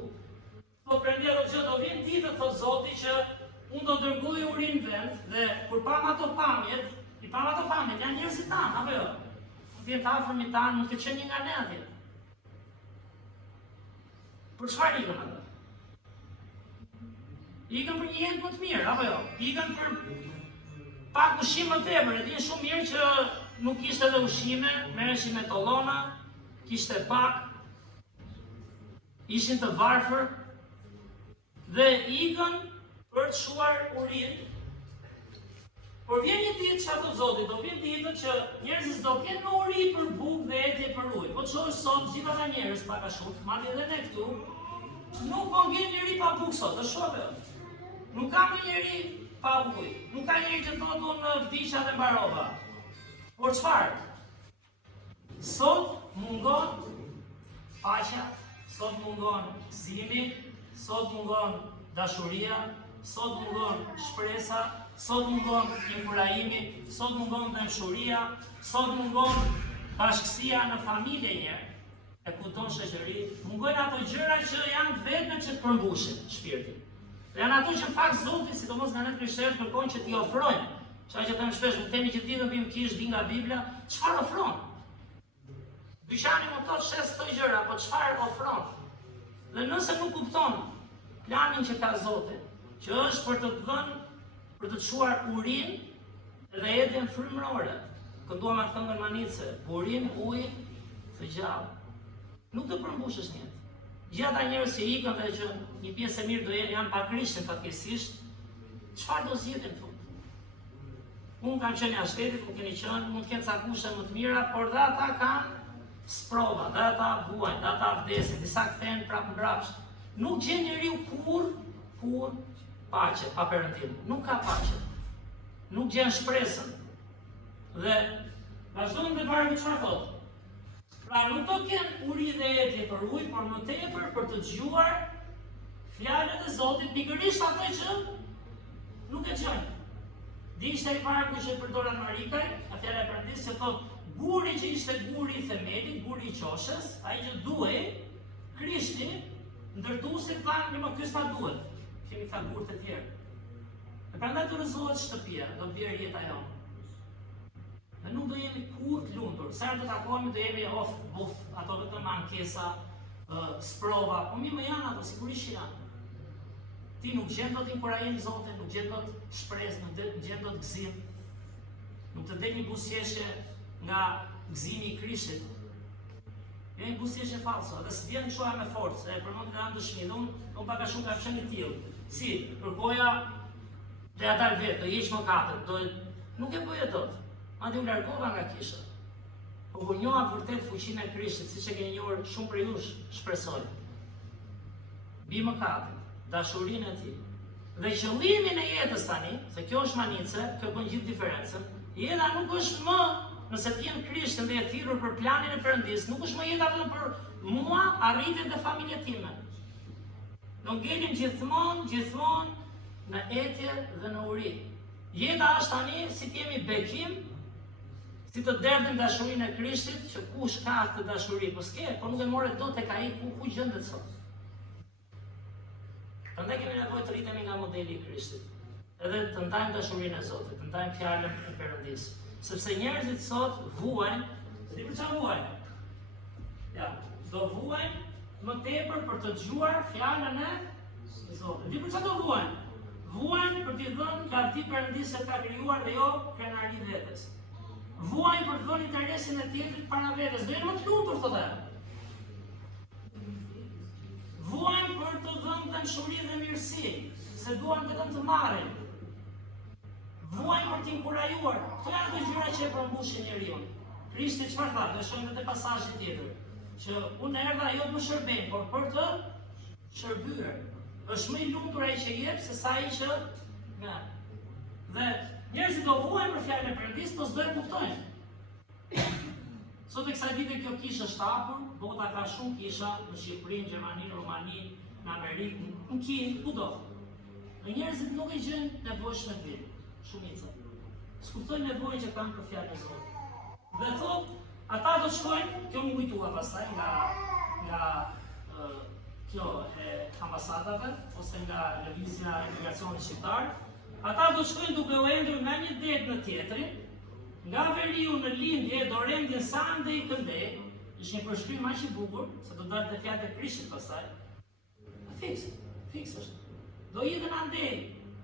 Po Perëndia do të do vinë ditë, thot Zoti, që unë do dërgoj urinë në vend, dhe kur pam ato pamjet, janë njerëzit tanë, apo jo? Ti të afërmit tanë, nuk të qenë nga ne atje. Për çfarë ikën ata? Ikën për një jetë më të mirë, apo jo? Ikën për pak ushqim më tepër, e dinë shumë mirë që nuk kishte edhe ushqime, merreshin me tollona, kishte pak, ishin të varfër, dhe ikën për të shuar urinë. Por vjen një ditë, çfarë thot Zoti, do vjen ditë që njerëzit do kenë në uri për bukë dhe etje për ujë. Po çosh sot gjithë ata njerëz pak a shumë, madje edhe ne këtu, nuk po ngjen njeri pa bukë sot, është shoqë. Nuk ka njeri pa ujë. Nuk ka njeri që thotë unë vdiqja dhe mbarova. Por çfarë? Sot mungon paqja, sot mungon gëzimi, sot mungon dashuria, sot mungon shpresa, sot mungon inkurajimi, sot mungon dëmshuria, sot mungon bashkësia në familje njerë, e kupton shoqëri, mungojnë ato gjëra që janë të vetme që të përmbushin shpirtin. Dhe janë ato që në fakt Zoti, sidomos nga ne krishterët, kërkojnë që t'i ofrojnë. Çfarë që them shpesh, nuk themi që ti do bim kish di nga Bibla, çfarë ofron? Dyqani më thotë shes këto gjëra, po çfarë ofron? Dhe nëse nuk kupton planin që ka Zoti, që është për të dhënë, për të çuar urinë dhe jetën frymërore, kënduam atë këngën manice, urinë, ujë të gjallë. Nuk të përmbushesh njetë. Gjithë ata njerëz që ikën dhe që një pjesë e mirë do janë pa Krishtin fatkeqësisht, çfarë do zgjidhin këtu? Unë kam qenë jashtë shtetit, nuk keni qenë, mund të kenë ca kushte më të mira, por dhe ata kanë sprova, dhe ata vuajnë, dhe ata vdesin, disa kthehen prapë mbrapsht. Nuk gjen njeriu kur paqe, pa perëndim. Nuk ka paqe. Nuk gjen shpresën. Dhe vazhdojmë të parë çfarë thotë. Pra nuk do kenë uri dhe etje për ujë, por më tepër për të dëgjuar fjalët e Zotit, pikërisht ato që nuk e gjejnë. Dhe ishte i vargu që përdoren Marikaj, a fjala e Perëndisë që thotë guri që ishte guri i themelit, guri i qoshës, ai që duhej, Krishti, ndërtuesit thanë, "Më ky s'na duhet." Kemi tha gurë të tjerë. E prandaj të rëzohet shtëpia, do të bjerë jeta jonë. Dhe nuk do jemi kur të lumtur. Sa do takohemi do jemi buf, ato vetëm ankesa, sprova, po mi më janë ato, sigurisht që janë. Ti nuk gjen dot inkurajim Zotin, nuk gjen dot shpresë, nuk gjen dot gëzim. Nuk të del një buzëqeshje nga gëzimi i Krishtit. Jo një buzëqeshje falso, dhe s'vjen kështu me forcë, e përmend edhe dëshminë. Unë pak a shumë kam qenë i tillë. Si, kërkoja te ata vetë, do jeq mëkatet, nuk e bëja dot. Madje u largova nga kisha. Po kur njoha vërtet fuqinë e Krishtit, siç e keni njohur shumë prej jush, shpresoj. Bi mëkatin, dashurinë e tij. Dhe qëllimi në jetës tani, se kjo është manice, kjo bën gjithë diferencën. Jeta nuk është më, nëse ti je në Krishtin dhe je thirrur për planin e Perëndis, nuk është më jeta vetëm për mua, arritjen dhe familjen time. Do ngelim gjithmonë në etje dhe në uri. Jeta është tani si të jemi bekim, si të derdhim dashurinë e Krishtit, që kush ka këtë dashuri, po s'ke, po nuk e more dot tek ai ku gjendet sot. Prandaj kemi nevojë të rritemi nga modeli i Krishtit. Edhe të ndajmë dashurinë e Zotit, të ndajmë fjalën e Perëndis. Sepse njerëzit sot vuajnë, di për çfarë vuajnë? Ja, do vuajnë më tepër për të dëgjuar fjalën e Zotit. Di për çfarë do vuajnë? Vuajnë për t'i dhënë lavdi Perëndis se ka krijuar dhe jo krenari vetes. Vuajnë për të dhënë interesin e tjetrit para vetes. Do jenë më të lumtur thotë. Vuajnë për të dhënë dëmshuri dhe mirësi, se duan vetëm të marrin. Vuajnë për t'i inkurajuar. Këto janë ato gjëra që e përmbushin njeriu. Krishti çfarë tha? Ne shohim edhe pasazhin tjetër, që unë erdha jo të më shërbej, por për të shërbyer. Është më i lumtur ai që jep se sa ai që merr. Dhe njerëzit do vuajnë për fjalën e Perëndis, po s'do e kuptojnë. Sot e kësaj dite kjo kishë është hapur, bota ka shumë kisha në Shqipëri, në Gjermani, në Rumani, në Amerikë, në Kinë, kudo. Dhe njerëzit nuk e gjejnë nevojshme të vinë, shumica. S'kuptojnë nevojën që kanë për fjalën e Zotit. Dhe thotë, ata do shkojnë, kjo më kujtua pastaj nga kjo e ambasadave, ose nga lëvizja e emigracionit shqiptar, ata do shkojnë duke u endur nga një det në tjetrin, nga veriu në lindje do rendin sa ande i këndej, është një përshkrim aq i bukur, se do dalë te fjalët e Krishtit pastaj. Fiks është. Do ikën andej,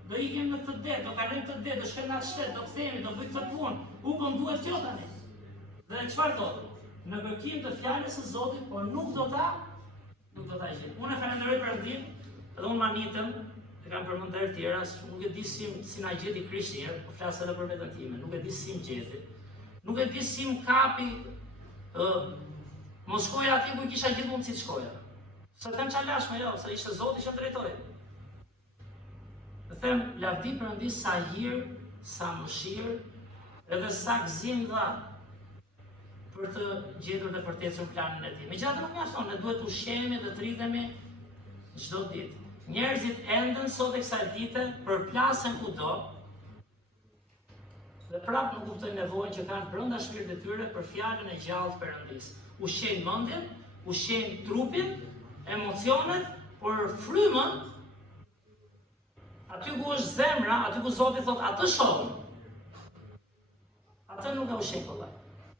do ikim në këtë det, do kalojmë këtë det, do shkojmë në atë shtet, do kthehemi, do bëjmë këtë punë. U duhet kjo tani. Dhe çfarë thotë? Në kërkim të fjalës së Zotit, por nuk do ta gjej. Unë e falenderoj Perëndin, edhe unë manitëm, e kam përmend herë tjera, nuk e di si na gjeti Krishti, po flas edhe për veten time, nuk e di si më gjeti. Nuk e di si më kapi, mos shkoja aty ku kisha gjithmonë si të shkoja. Sa them çalashme jo, sa ishte Zoti që drejtoi. Dhe them, lavdi Perëndis sa hir, sa mëshirë, edhe sa gëzim dha për të gjetur dhe për të ecur planin e tij. Megjithatë nuk mjafton, ne duhet të ushqehemi dhe të rritemi çdo ditë. Njerëzit enden sot e kësaj dite përplasen kudo dhe prapë nuk kuptojnë nevojën që kanë brenda shpirtit të tyre për fjalën e gjallë të Perëndis. Ushqejnë mendjen, ushqejnë trupin, emocionet, por frymën aty ku është zemra, aty ku Zoti thotë atë shohun. Atë nuk e ushqejnë kollaj.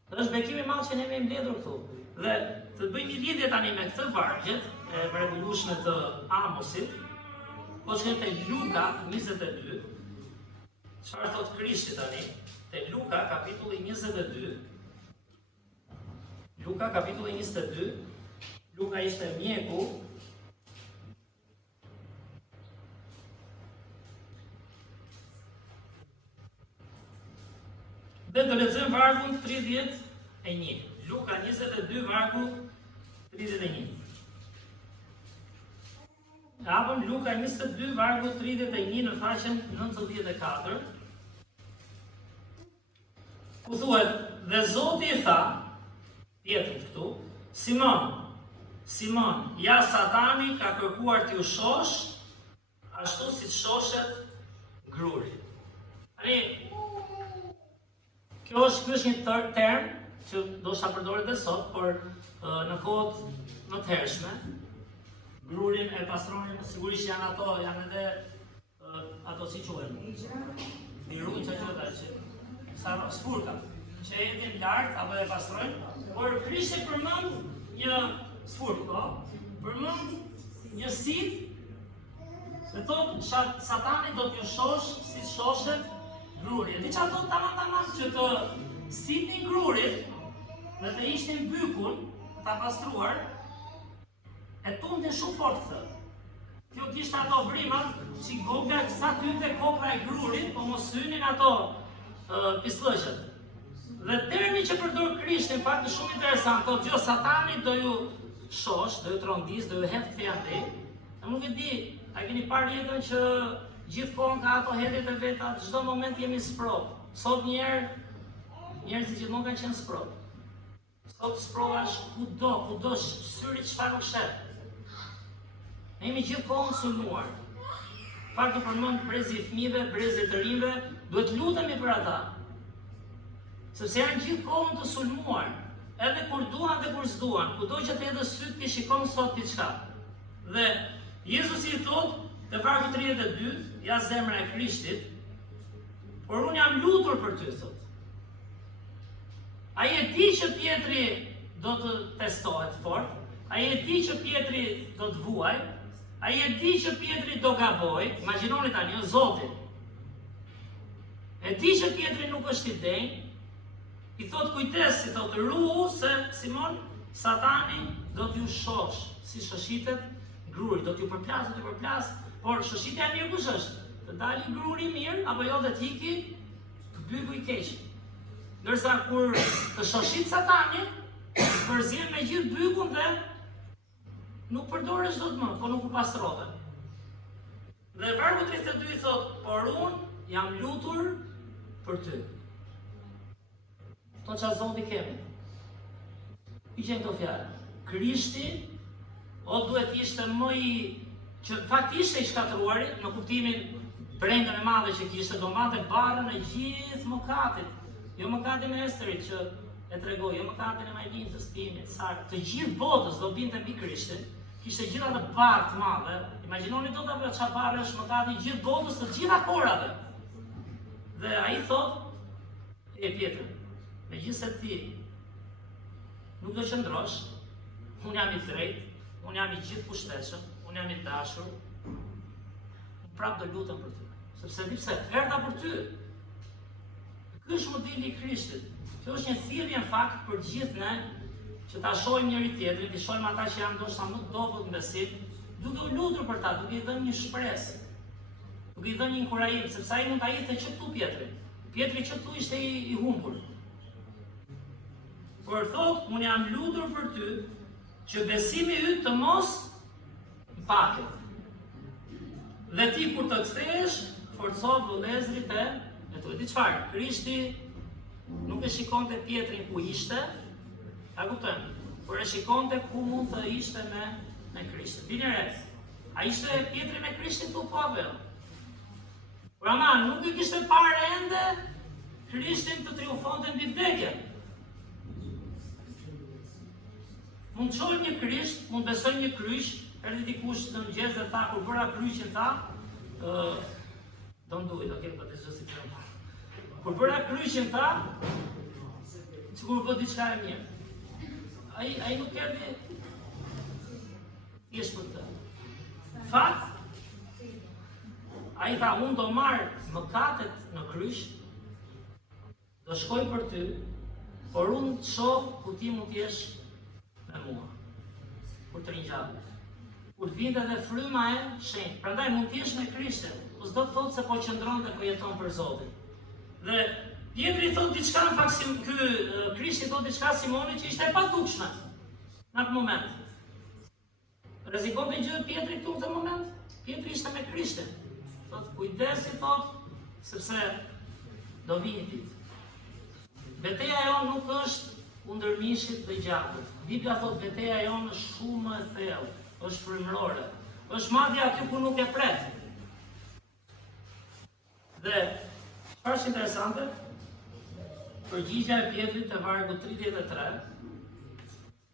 Dhe është bekimi i madh që ne jemi mbledhur këtu. Dhe të bëjmë një lidhje tani me këtë vargjet e mrekullueshme të Amosit, po shkojmë te Luka 22. Çfarë thot Krishti tani? Te Luka kapitulli 22. Luka kapitulli 22. Luka ishte mjeku dhe do lexojmë vargun 31. Luka 22 vargu 31. Hapëm Luka 22 vargu 31 në faqen 94. Ku thuhet, dhe Zoti i tha, tjetrit këtu, Simon, ja Satani ka kërkuar t'ju shosh, ashtu si shoshet gruri. Kjo është një term që do shta përdoret dhe sot, por në kohët më të hershme, grurin e pastronin, sigurisht janë edhe ato si quhen. Birun që quhet sfurka, që jetin lartë apo e pastrojnë, por Krishti përmend një sfurkë, përmend një sit, dhe thotë Satani do t'ju shosh si shoshet gruri. Di çfarë thotë tamam që të sitnin grurit dhe të ishtin bykun, ta pastruar, e tunte shumë fort këtë. Kjo kishte ato vrimat, që vogla sa tynte kokra e grurit, po mos hynin ato pislëqet. Dhe termi që përdor Krishti, në fakt është shumë interesant, thotë jo Satani do ju shosh, do ju trondis, do ju hedh kthej atë. Nuk e di, a keni parë jetën që gjithkohon ka ato hedhjet e veta, çdo moment jemi sprov. Sot njerëzit gjithmonë kanë qenë sprov. Sot sprovash kudo syri çfarë nuk shet. Ne jemi gjithkohon sulmuar. Fakti përmend brezi i fëmijëve, brezi të rinjve, duhet lutemi për ata. Sepse janë gjithkohon të sulmuar, edhe kur duan dhe kur s'duan, kudo që të hedhë syt ti shikon sot diçka. Dhe Jezusi i thot, te vargu 32, ja zemra e Krishtit, por unë jam lutur për ty, thot. Ai e di që Pietri do të testohet fort, ai e di që Pietri do të vuaj, ai e di që Pietri do gaboj, imagjinoni tani, Zoti. E di që Pietri nuk është i denj, i thot kujdes, i thot ruhu se Simon, Satani do t'ju shosh, si shoshitet gruri, do t'ju përplas, por shoshitja e mirë kush është? Të dali gruri mirë, apo jo dhe t'iki byku i keq. Ndërsa kur të shoshit Satani, përzien me gjithë bykun dhe nuk përdoresh dot më, po nuk u pastrove. Dhe vargu 32 i thot, por unë jam lutur për ty. To që Zoti kemi. I qenë këto fjallë. Krishti, o duhet ishte më i, që fakt ishte i shkatruari, në kuptimin brendën e madhe që kishte, do mate barën e gjithë mëkatit. Jo mëkatin e Esterit që e tregoj, jo mëkatin e Majlindës, Timit, Sarë, të gjithë botës do binte mbi Krishtin, kishte gjithë atë barë të madhe. Imagjinoni do të çfarë barë është mëkati i gjithë botës të gjitha korave. Dhe ai thot, e Pietër, megjithëse ti nuk do qëndrosh, unë jam i drejtë, unë jam i gjithë pushtetshëm, unë jam i dashur, unë prapë do lutem për ty. Sepse di pse, erdha për ty. Ky është modeli i Krishtit. Kjo është një thirrje në fakt për gjithë ne që ta shohim njëri tjetrin, të shohim ata që janë ndoshta më dobët në besim, duke u lutur për ta, duke i dhënë një shpresë, duke i dhënë një inkurajim, sepse ai mund ta ishte që këtu Pietri. Pietri që këtu ishte i humbur. Por thot, unë jam lutur për ty që besimi yt të mos mpaket. Dhe ti kur të kthehesh, forco vëllezërit e tu. Di çfarë? Krishti nuk e shikonte Pietrin ku ishte, ta kuptojmë, por e shikonte ku mund të ishte me Krishtin. Dini re, a ishte Pietri me Krishtin tu po apo jo? Por ama, nuk i kishte parë ende Krishtin të triumfonte mbi vdekjen. Mund të shohim një Krisht, mund besojmë një kryq, erdhi dikush në mëngjes dhe tha kur bëra kryqin tha, don't do it, okay, but it's just a joke. Kur bëra kryqin tha, sikur bë diçka e mirë. Ai nuk erdhi thjesht për të. Fakt, ai tha unë do marr mëkatet në kryq, do shkoj për ty, por unë të shoh ku ti mund të jesh me mua, kur të rinjallësh. Kur të vinte dhe fryma e shenjtë. Prandaj mund të jesh me Krishtin, po s'do të thotë se po qëndron dhe po jeton për Zotin. Dhe Pietri thot diçka në fakt, ky Krishti thot diçka Simonit që ishte e padukshme në atë moment. Rrezikonte gjë Pietri këtu në këtë moment? Pietri ishte me Krishtin. Thot kujdesi thot, sepse do vini ditë. Beteja jonë nuk është kundër mishit dhe gjakut. Biblia thot beteja jonë është shumë e thellë, është frymërore, është madje aty ku nuk e pret. Dhe çfarë është interesante? Përgjigjja e Pietrit te vargu 33.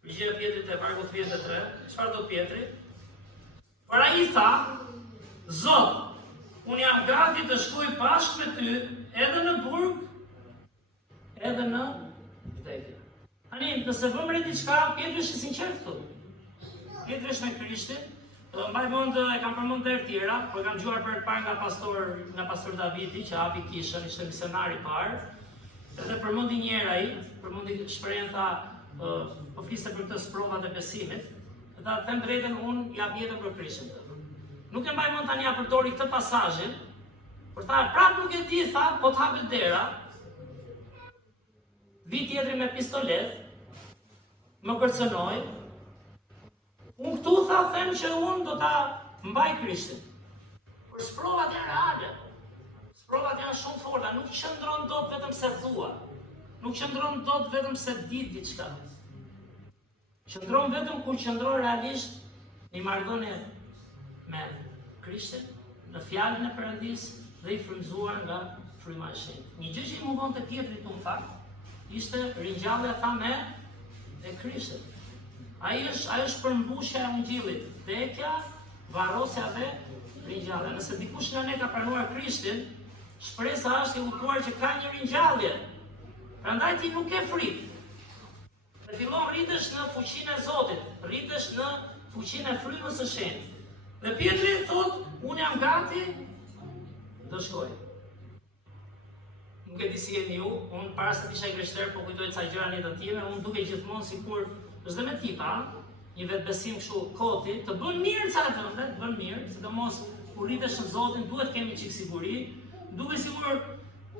Përgjigjja e Pietrit te vargu 33. Çfarë do Pietri? Por ai tha, Zot, unë jam gati të shkoj bashkë me ty edhe në burg, edhe në vdekje. Tani, nëse vëmë re diçka, Pietri është i sinqert këtu. Pietri është me Krishtin. Mbaj mend, e kam përmendur herë tjera, por kam dëgjuar për të parë nga pastor Davidi që hapi kishën, ishte misionar i parë. Edhe përmendi një herë ai, përmendi shprehjen tha, po fliste për këtë sprovat e besimit. Tha, them drejtën, unë jap jetën për Krishtin. Nuk e mbaj mend tani ja përdori këtë pasazhin, por tha, prapë nuk e di, tha, po të hapet dera. vi tjetri me pistolet, më kërcënoj, unë këtu them që unë do ta mbaj Krishtin. Por sprovat janë reale. Sprovat janë shumë forta, nuk qëndron dot vetëm se thua. Nuk qëndron dot vetëm se di diçka. Qëndron vetëm kur qëndron realisht një marrëdhënie me Krishtin, në fjalën e Perëndis dhe i frymëzuar nga fryma e shenjtë. Një gjë që i mungon të tjetrit në fakt, ishte ringjallja thamë e Krishtit. Ai është përmbushja e Ungjillit, vdekja, varrosja dhe ringjallja. Nëse dikush nga ne ka pranuar Krishtin, shpresa është e udhëtuar që ka një ringjallje. Prandaj ti nuk ke frikë. Dhe fillon rritesh në fuqinë e Zotit, rritesh në fuqinë e frymës së shenjtë. Dhe Pietri thotë, unë jam gati, do shkoj. Nuk e di si jeni ju, unë para se të isha i krishterë, po kujtoj ca gjëra në jetën time, unë duke gjithmonë sikur është dhe me tipa, një vetbesim kështu koti, të bën mirë ca vende, të bën mirë, sidomos kur rritesh në Zotin, duhet kemi çik siguri, duke sigur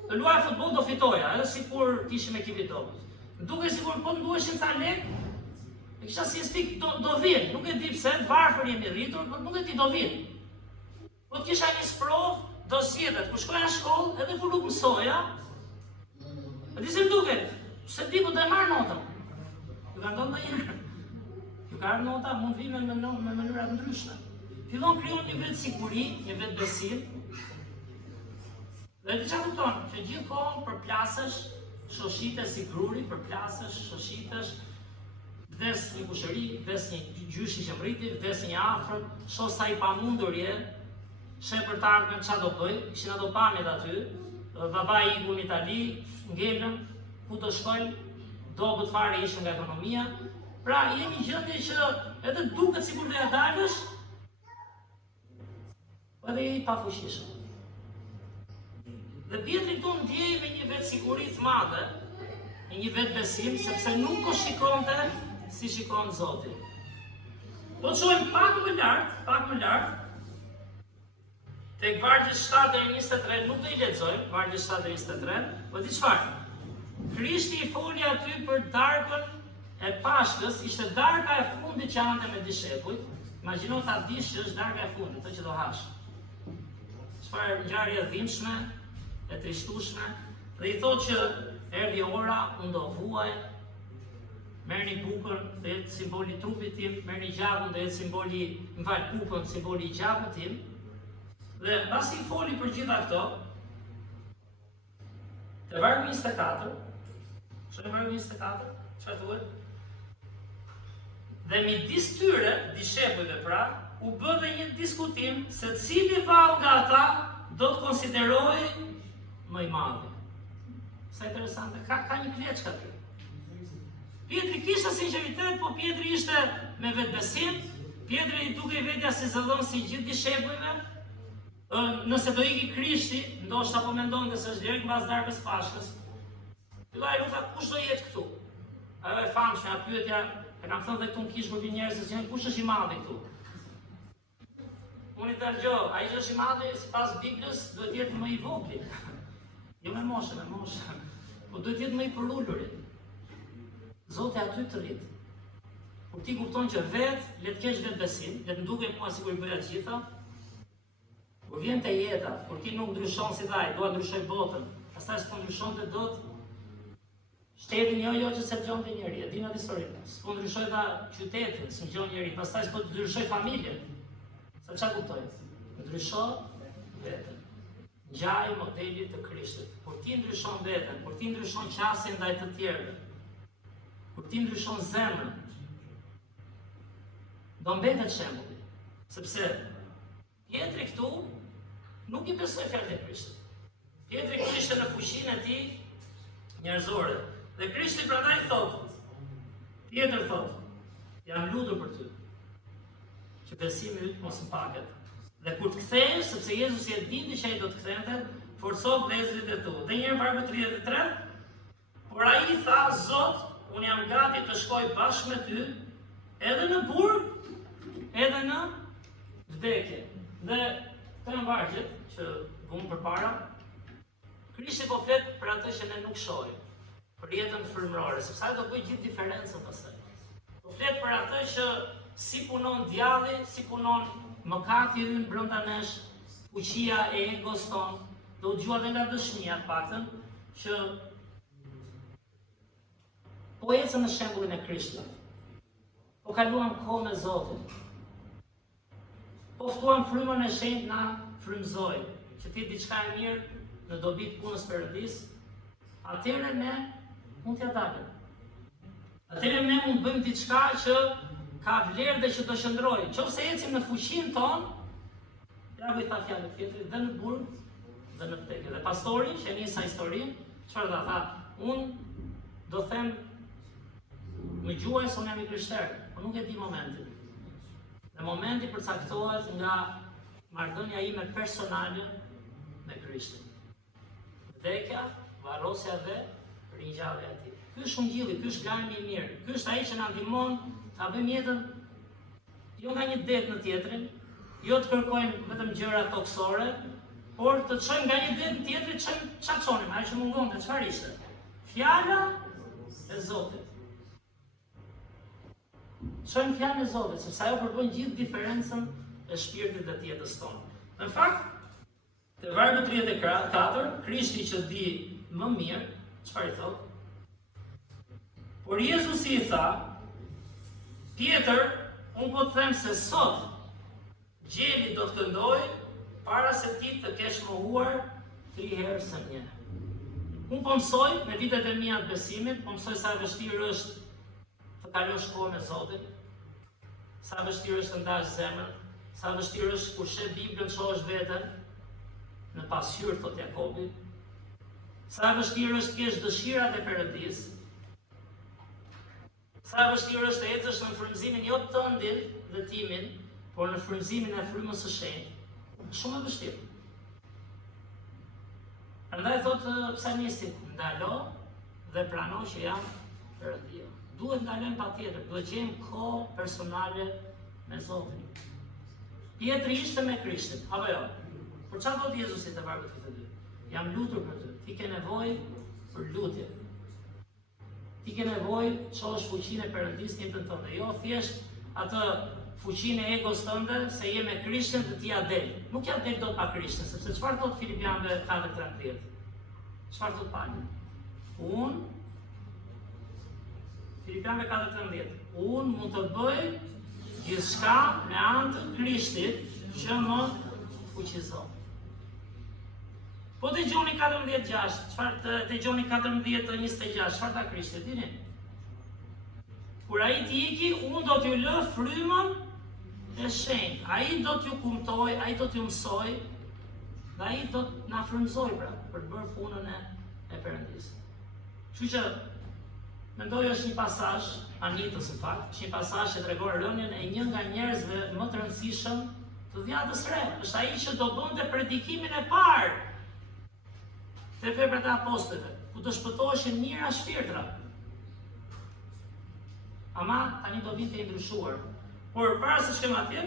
të luaj futboll do fitoja, edhe sikur të ishim ekipi topit. Duke sigur po të duheshin ca lek, e kisha si stik do vjen, nuk e di pse, të varfër jemi rritur, por nuk e di do vjen. Po të kisha një sprov, do zgjedhet, kur shkoja në shkollë, edhe kur nuk mësoja, e di se më duket, se di po të e marrë notën. Ju ka ndonë ndonjëherë. Ju ka ardhur nota, mund vi me mënyra të ndryshme. Fillon krijon një vetë siguri, një vetë besim. Dhe ti çfarë kupton? Që gjithkohon përplasesh, shoshitesh si gruri, përplasesh, shoshitesh, vdes një kushëri, vdes një gjyshi që mriti, vdes një afër, shoh sa i pamundur je, sheh për të ardhmen çfarë do bëj, kishin ato pamjet aty, babai iku në Itali, ngelën, ku do shkojnë, dobët fare ishin nga ekonomia. Pra, jemi një gjendje që edhe duket sikur do ja dalësh, edhe je i pafuqishëm. Dhe Pietri këtu ndjej me një vetë siguri të madhe, me një vetë besim, sepse nuk o shikonte si shikon Zoti. Po të shojmë pak më lartë, tek vargjet 7 deri 23, nuk do i lexojmë, vargjet 7 deri 23, po di çfarë? Krishti i foli aty për darkën e Pashkës, ishte darka e fundit që hante me dishepujt. Imagjino ta dish që është darka e fundit, ato që do hash. Çfarë ngjarje e dhimbshme, e trishtueshme, dhe i thotë që erdhi ora, unë do vuaj, merrni bukën, dhe jetë simboli i trupit tim, merrni gjakun, dhe jetë simboli, kupën, simboli i gjakut tim. Dhe pasi i foli për gjitha këto, te vargu 24, shojmë vargu 24, çfarë thuhet? Dhe midis tyre, dishepujve pra, u bë dhe një diskutim se cili vallë nga ata do të konsiderojë më i madhi. Sa interesante, ka një kleçk aty. Pietri kishte sinqeritet, po Pietri ishte me vetbesim, Pietri duke i vetja si zëllon si gjithë dishepujve. Nëse do iki Krishti, ndoshta po mendonte se është direkt mbas darkës Pashkës. Filloi luta, kush do jetë këtu? Ajo e famshme, a pyetja, e kam thënë dhe këtu në kishë kur vin njerëz që kush është i madhi këtu? Unë i thash gjë, ai që është i madhi sipas Biblës duhet të jetë më i vogël. Jo me moshë, po duhet të jetë më i përullurit. Zoti aty të rrit. Kur ti kupton që vetë, le të kesh vetë besim, le të nduket mua sikur i bëja të gjitha. Kur vjen te jeta, kur ti nuk ndryshon si thaj, dua ndryshoj botën, pastaj s'po ndryshon të dot. Shtetin jo që se gjonte njëri, e dina historinë. S'po ndryshoj ta qytetin, s'po gjon njëri, pastaj s'po ndryshoj familjen. Sa çfarë kuptoj? Ndrysho veten. Ngjaj modelit të Krishtit. Kur ti ndryshon veten, kur ti ndryshon qasjen ndaj të tjerëve, kur ti ndryshon zemrën, do mbetet shembulli. Sepse Pietri këtu nuk i besoi fjalën e Krishtit. Pietri këtu ishte në fuqinë e tij njerëzore. Dhe Krishti prandaj thotë, Pietër thotë, jam lutur për ty, që besimi yt mos mpaket. Dhe kur të kthehesh, sepse Jezusi e dinte që ai do të kthente, forco vëllezërit e tu. Dhe një herë vargu 33, por ai tha, Zot, unë jam gati të shkoj bashkë me ty, edhe në burg, edhe në vdekje. Dhe këto janë vargjet që vëmë përpara. Krishti po flet për atë që ne nuk shohim, për jetën frymërore, sepse ajo do bëj gjithë diferencën pastaj. Po flet për atë që si punon djalli, si punon mëkati ynë brenda nesh, fuqia e egos ton, do të gjua dhe nga dëshmia të paktën që po ecën në shembullin e Krishtit. Po kaluam kohë me Zotin. Po ftuam frymën e shenjtë na frymëzoi, që ti diçka e mirë në dobi të punës Perëndis, atëherë ne mund t'ja dalim. Atëherë ne mund bëjmë diçka që ka vlerë dhe që do shndrojë. Nëse ecim në fuqinë tonë, ja i tha fjalën Pietrit dhe në burg dhe në vdekje. Dhe pastori që nisa historinë, çfarë tha? Unë do them më gjuaj se unë jam i krishterë, por nuk e di momentin. Dhe momenti përcaktohet nga marrëdhënia ime personale me Krishtin. Vdekja, varrosja dhe ringjallja e tij. Ky është ungjilli, ky është lajmi i mirë. Ky është ai që na ndihmon ta bëjmë jetën jo nga një det në tjetrin, jo të kërkojmë vetëm gjëra toksore, por të çojmë nga një det në tjetrin, çfarë çonim, ai që mungon të çfarë ishte? Fjala e Zotit. Çojmë fjalën e Zotit, sepse ajo përbën gjithë diferencën e shpirtit dhe të jetës tonë. Në fakt, te vargu 34, Krishti që di më mirë, çfarë i thotë? Por Jezusi i tha, Pjetër, unë po të them se sot gjeli do të këndoj para se ti të kesh mohuar 3 herë së një. Unë po mësoj me vitet e mia të besimit, po mësoj sa e vështirë është të kalosh kohë me Zotin, sa vështirë është të ndash zemrën, sa vështirë është kur sheh Biblën çohesh veten në pasqyrë, thot Jakobi, sa vështirë është të kesh dëshirat e Perëndis, sa vështirë është të ecësh në frymëzimin jo tëndin dhe timin, por në frymëzimin e frymës së shenjtë. Shumë e vështirë. Prandaj thot psalmisti, ndalo dhe prano që jam Perëndia. Duhet ndalojmë patjetër, duhet gjejmë kohë personale me Zotin. Pietri ishte me Krishtin, apo jo? Por çfarë thot Jezusi te vargu 32? Jam lutur për ty. Ti ke nevojë për lutje. Ti ke nevojë çosh fuqinë e Perëndis në jetën tënde, jo thjesht atë fuqinë e egos tënde se je me Krishtin dhe ti ja del. Nuk ja del dot pa Krishtin, sepse çfarë thot Filipianëve 4:13? Çfarë thot Pali? Filipianëve 4:13. Unë mund të bëj gjithçka me anë të Krishtit që më fuqizon. Po dëgjoni 14:6, çfarë dëgjoni 14:26, çfarë tha Krishti, dini? Kur ai të iki, unë do t'ju lë frymën e shenjtë. Ai do t'ju kumtoj, ai do t'ju mësoj, dhe ai do të na frymëzoj pra për të bërë punën e Perëndis. Kështu që mendoj është një pasazh, Anitës në fakt, është një pasazh që tregon rënien e një nga njerëzve më të rëndësishëm të dhjatës re. Është ai që do bënte predikimin e parë te veprat e apostujve, ku do shpëtoheshin mijëra shpirtra. Ama tani do vinte i ndryshuar. Por para se shkojmë atje,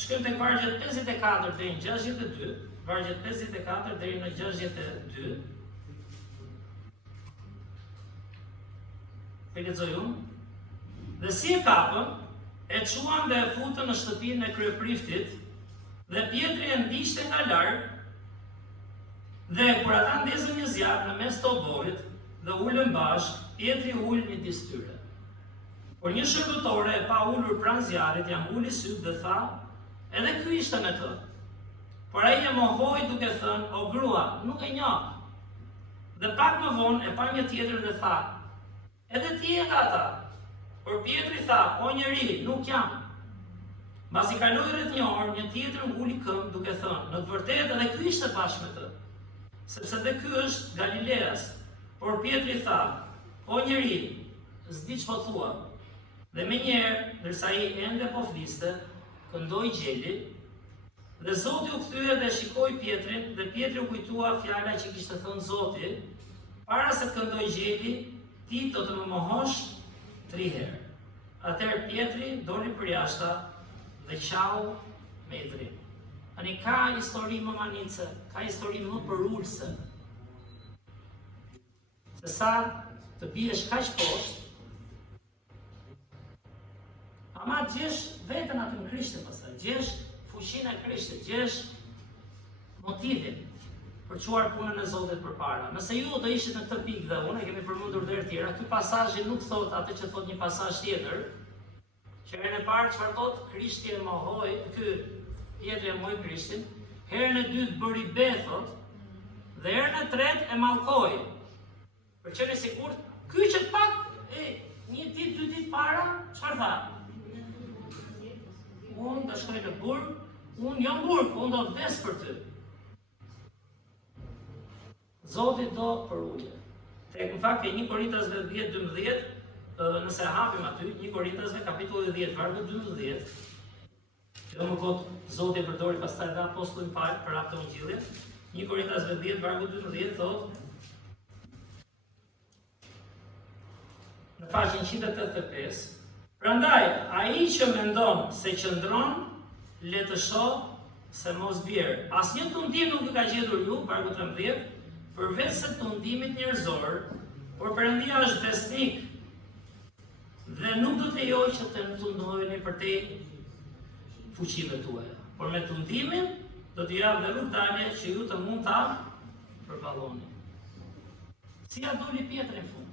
shkojmë tek vargjet 54 deri në 62, vargjet 54 deri në 62. E lexoj unë. Dhe si e kapën, e çuan dhe e futën në shtëpinë e kryepriftit, dhe Pietri e ndiqte nga larg. Dhe kur ata ndezën një zjarr në mes të oborrit dhe ulën bashkë, Pietri ul midis tyre. Por një shërbëtore e pa ulur pranë zjarrit ja mbuli syt dhe tha, edhe ky ishte me të. Por ai e mohoi duke thënë, o grua, nuk e njoh. Dhe pak më vonë e pa një tjetër dhe tha, edhe ti je nga ata. Por Pietri tha, o njeri, nuk jam. Mbasi kaloi rreth një orë, një tjetër nguli këmbë duke thënë, në të vërtetë edhe ky ishte bashkë me të. Sepse dhe ky është Galileas. Por Pietri tha, o njeri, s'di ç'po thua. Dhe menjëherë, ndërsa ai ende po fliste, këndoi gjeli, dhe Zoti u kthye dhe shikoi Pietrin, dhe Pietri u kujtua fjala që kishte thënë Zoti, para se të këndoj gjeli, ti do të më mohosh 3 herë. Atëherë Pietri doli përjashta dhe qau me idhrim. Tani ka histori më manice, ka histori më përulse. Dhe sa të biesh kaq poshtë, ama gjesh vetën aty në Krishtin, pastaj gjesh fuqinë e Krishtit, gjesh motivin për çuar punën e Zotit përpara. Nëse ju do ishit në këtë pikë dhe unë e kemi përmendur dhe herë tjera, ky pasazhi nuk thot atë që thot një pasazh tjetër, që herën e parë çfarë thot, Krishti e mohoi, ky Pjetri e mohoi Krishtin, herën e dytë bëri bethot, dhe herën e tretë e mallkoi. Për qenë sigurt, ky që pak një ditë, 2 ditë para, çfarë tha? Unë të shkoj në burg, unë jam burg, unë do vdes për ty. Zoti do për uje. Tek në fakt e 1 Korintasve 10:12, nëse hapim aty, 1 Korintasve kapitulli 10, vargu 12, do më kot Zoti e përdori pastaj dhe apostullin Paul për hap të Ungjillit. 1 Korintasve 10, vargu 12 thotë në faqen 185, prandaj, ai që mendon se qëndron, le të shoh se mos bjerë. Asnjë tundim nuk ju ka gjetur ju, vargu 13, përveç se tundimit njerëzor, por Perëndia është besnik dhe nuk do të lejoj që të tundoheni përtej fuqive tuaja. Por me tundimin do t'ju jap dhe rrugdalje që ju të mund ta përballoni. Si ja doli Pjetri në fund?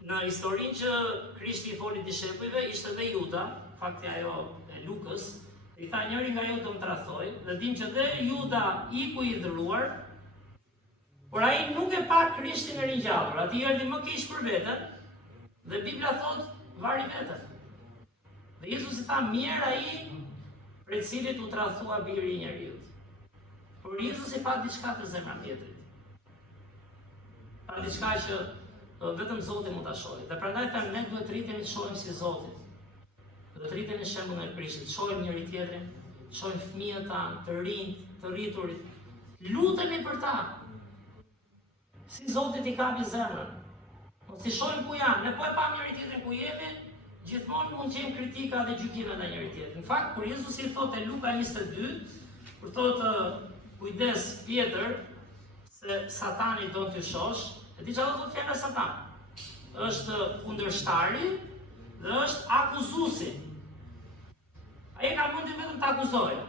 Në historinë që Krishti i foli dishepujve, ishte dhe Juda, fakti ajo e Lukës, i tha njëri nga ju do më tradhoj, dhe dim që dhe Juda iku i dhëruar, por ai nuk e pa Krishtin e ringjallur, ati erdhi më keq për vete, dhe Bibla thot vari vetën. Dhe Jezus i tha mirë ai për cilit u tradhtua biri i njeriut. Por Jezus i pa diçka të zemra Pjetrit. Pa diçka që vetëm Zoti mund ta shohë. Dhe prandaj them ne duhet të rritemi të shohim si Zoti. Do të rritemi në shembullin e Krishtit, të shohim njëri tjetrin, të shohim fëmijët tanë, të rinjt, të rriturit. Lutemi për ta. Si Zoti t'i kapi zemrën. Mos i shohim ku janë, ne po e pam njëri tjetrin ku jemi, gjithmonë mund të gjejmë kritika dhe gjykime ndaj njëri tjetrit. Në fakt, kur Jezusi i thotë në Luka 22, kur thotë kujdes Pjetër se Satani do t'ju shosh, e di çfarë do të fjala Satan? Është kundërshtari dhe është akuzuesi. Ai ka mundin vetëm të akuzojë.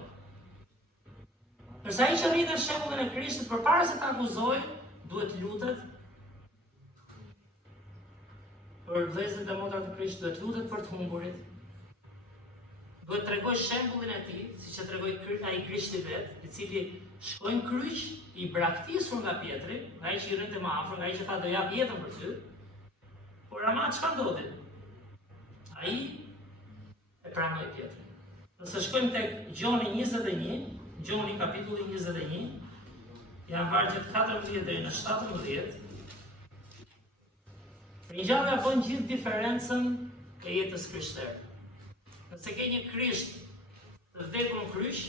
Përsa ai që rritet shembullin e Krishtit përpara se të akuzojë, duhet lutet për vëllezërit e motrat të Krishtit, duhet lutet për të humburit. Duhet tregoj shembullin e tij, siç e tregoi ai Krishti vet, i cili shkoi në kryq, i braktisur nga Pjetri, nga ai që i rrinte më afër, nga ai që tha do jap jetën për ty. Por ama çfarë ndodhi? Ai e pranoi Pjetrin. Nëse shkojmë tek Gjoni 21, Gjoni kapitulli 21, janë vargjet 14 deri në 17. Ringjallja bën gjithë diferencën e jetës krishtere. Nëse ke një Krisht të vdekur në kryq,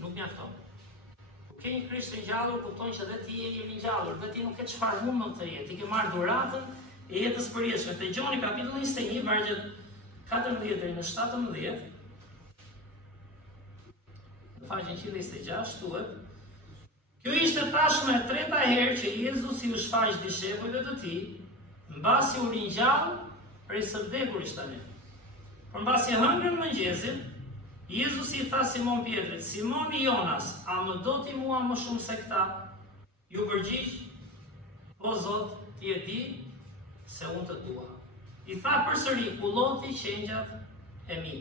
nuk mjafton. Kur ke një Krisht ringjallur, kupton që dhe ti je i ringjallur, dhe ti nuk ke çfarë mund më të jetë. Ti ke marrë dhuratën e jetës përjetshme. Te Gjoni kapitulli 21, vargjet 14 deri në 17, në faqen 126 thuhet: kjo ishte tashmë e treta herë që Jezusi u shfaq dishepujve të tij, mbasi u ringjall prej së vdekurit tani. Por mbasi hëngrën mëngjesin, Jezusi i tha Simon Pjetrit: Simon i Jonas, a më do ti mua më shumë se këta? Ju përgjigj: o Zot, ti e di se unë të dua. I tha përsëri: kulloti qengjat e mi.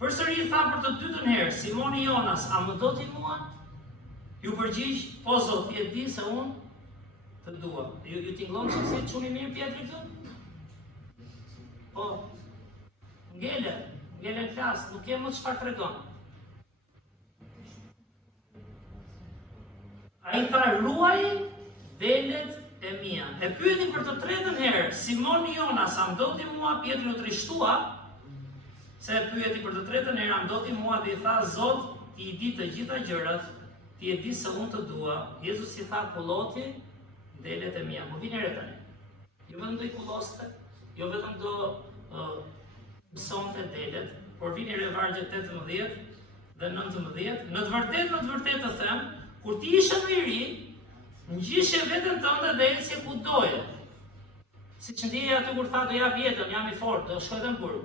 Përsëri i tha për të dytën herë: Simon i Jonas, a më do ti mua? Ju përgjigj: o Zot, ti e di se unë të dua. Ju tingëllon që si çuni mirë Pjetri këtu? Po. Ngele në klasë, nuk e më çfarë tregon. Ai tha: ruaj delet e mia. E pyeti për të tretën herë: Simon i Jonas, a më do ti mua? Pjetri u trishtua, se e pyeti për të tretën herë: a më do ti mua? Dhe i tha: Zot, ti i di të gjitha gjërat, ti e di se unë të dua. Jezus i tha: kulloti delet e mia. Po vini re tani. Jo vetëm do i kulloste, jo vetëm do mësonte delet, por vini re vargjet 18 dhe 19. Në të vërtetë të them, kur ti ishe më i ri, Ngjishe veten tënde dhe ecje ku doje. Siç ndjej aty kur tha do jap jetën, jam i fortë, do shkoj edhe në burg.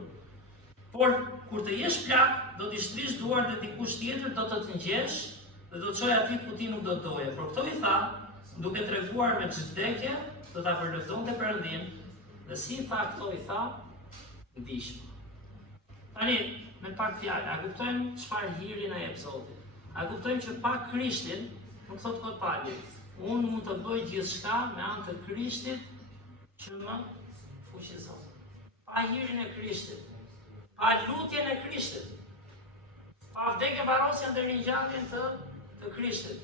Por kur të jesh plak, do t'i shtrish duart dhe dikush tjetër do të ngjesh dhe do të çojë aty ku ti nuk do doje. Por këto i tha, duke treguar me çdekje, do ta përlëvdonte Perëndin, dhe si tha këto i tha, ndihmë. Tani, me pak fjalë, a kuptojmë çfarë hiri na jep Zoti? A kuptojmë që pa Krishtin, nuk thot kot pali, unë mund të bëj gjithçka me anë të Krishtit që më fuqizon. Pa hirin e Krishtit, pa lutjen e Krishtit, pa vdekjen, varrosjen dhe ringjalljen të Krishtit,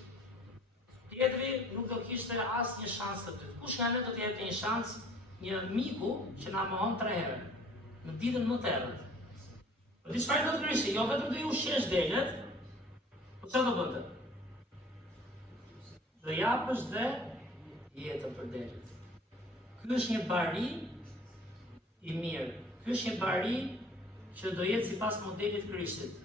Pietri nuk do kishte asnjë shans të dytë. Kush nga ne do të jepte një shans një miku që na mohon 3 herë në ditën më të errët? Dhe çfarë do të Krishti? Jo vetëm do ju ushqesh delet, po çfarë do bënte? Do japësh dhe jetën për delet. Ky është një bari i mirë. Ky është një bari që do jetë sipas modelit Krishtit.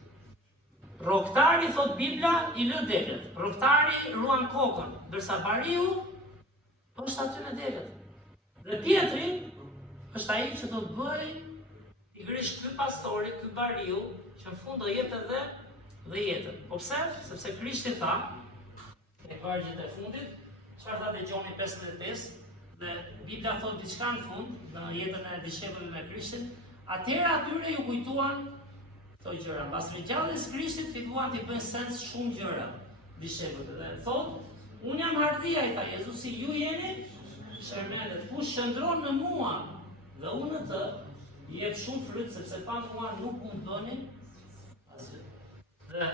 Rroktari, thot Bibla, i lë delet. Rroktari ruan kokën, ndërsa bariu është aty në delet. Dhe Pietri është ai që do të bëj i grish ky pastori, ky bariu, që në fund do jetë edhe dhe jetën. Po pse? Sepse Krishti tha, e vargjet e fundit, çfarë tha te Gjoni 15, dhe Bibla thot diçka në fund, në jetën e dishepujve me Krishtin, atëherë atyre ju kujtuan këto gjëra. Mbas ringjalljes Krishtit fituan të bëjnë sens shumë gjëra dishepujve. Dhe thot, unë jam hardhia, i tha Jezusi, ju jeni shërmendet. Kush shëndron në mua dhe unë në të, jep shumë fryt, sepse pa mua nuk mund bëni asgjë. Dhe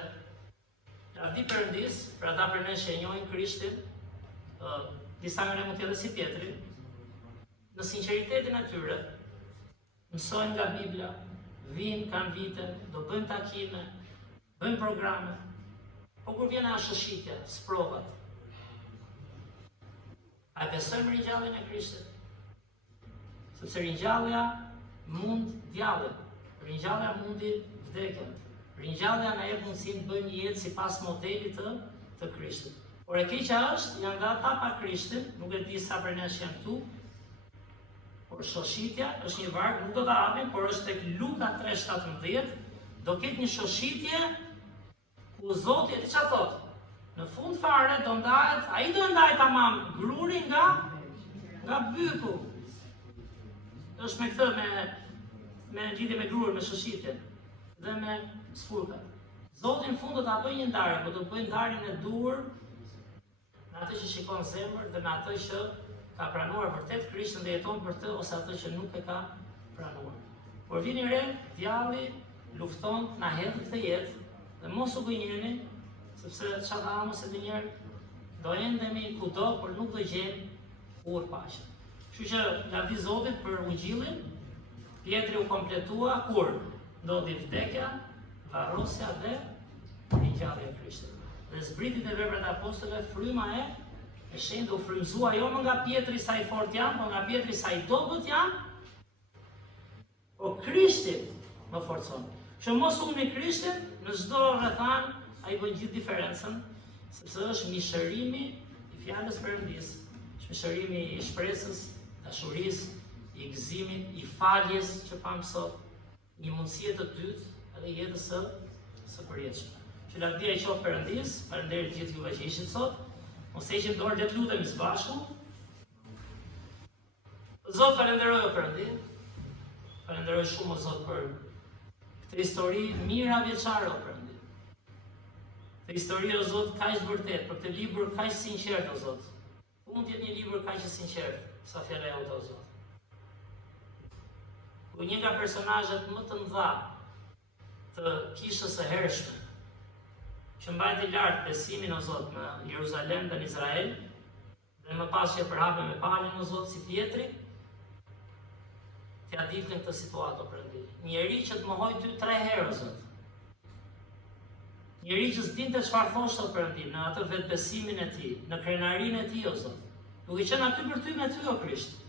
lavdi Perëndis, për ata për ne që e njohin Krishtin, disa nga ne mund të jetë si Pietri, në sinqeritetin e tyre, mësojnë nga Bibla, vinë, kanë vite, do bëjmë takime, bëjmë programe, po kur vjen ashëshitja, sprovat, a e besojmë ringjalljen e Krishtit? Sepse ringjallja mund djallën, ringjallja mundi vdekjen, ringjallja na jep mundësinë të bëjmë një jetë sipas modelit të Krishtit. Por e keqja është, janë nga ata pa Krishtin, nuk e di sa për nesh janë këtu, por shoshitja është një varg, nuk do ta hapim, por është tek Luka 3:17, do ketë një shoshitje ku Zoti e di çfarë thotë. Në fund fare do ndahet, ai do ndajë tamam gruri nga byku. Është me këtë me lidhje me grurin, me shoshitjen dhe me sfurkat. Zoti në fund do ta bëjë një ndarje, po do të bëjë ndarjen e dur në atë që shikon zemër dhe në atë që ka pranuar vërtet Krishtin dhe jeton për të, ose atë që nuk e ka pranuar. Por vini re, djalli lufton, na hedh këtë jetë, dhe mos u gënjeni, sepse çfarë tha Amos edhe një herë, do endemi kudo, por nuk do gjejmë kur paqe. Kështu që lavdi Zotit për ungjillin, Pietri u kompletua kur ndodhi vdekja, varrosja dhe ringjallja e Krishtit. Dhe zbritit e veprat e apostolëve, fryma e shenjtë u frymzua jo më nga Pietri sa i fort janë, po nga Pietri sa i dobët janë, po Krishti më forcon. Që mos ulni Krishtin, në çdo rrethan ai bën gjithë diferencën, sepse është mishërimi i fjalës Perëndis, është mishërimi i shpresës, dashurisë, i gëzimit, i faljes që pam sot, një mundësi të dytë edhe jetës së përjetshme. Që lavdia i qoftë Perëndis, falënderit gjithë juve që ishit sot. Mos heqim dorë, le të lutemi së bashku. Zot, falenderoj o Perëndi. Falenderoj shumë o Zot për këtë histori mira vjeçare o Perëndi. Këtë histori o Zot kaq të vërtet, për këtë libër kaq sinqert o Zot. Mund të jetë një libër kaq i sinqert sa fjala jote o Zot. Ku një nga personazhet më të mëdha të kishës së hershme, që mbajti lart besimin o Zot në Jeruzalem dhe në Izrael, dhe më pas që përhape me palin o Zot si Pietri, t'ja dilte në këtë situatë o Perëndi. Njeri që të mohoj 2-3 herë o Zot. Njeri që s'dinte çfarë thoshte o Perëndi në atë vetë besimin e tij, në krenarinë e tij o Zot. Duke qenë aty për ty me ty o Krisht.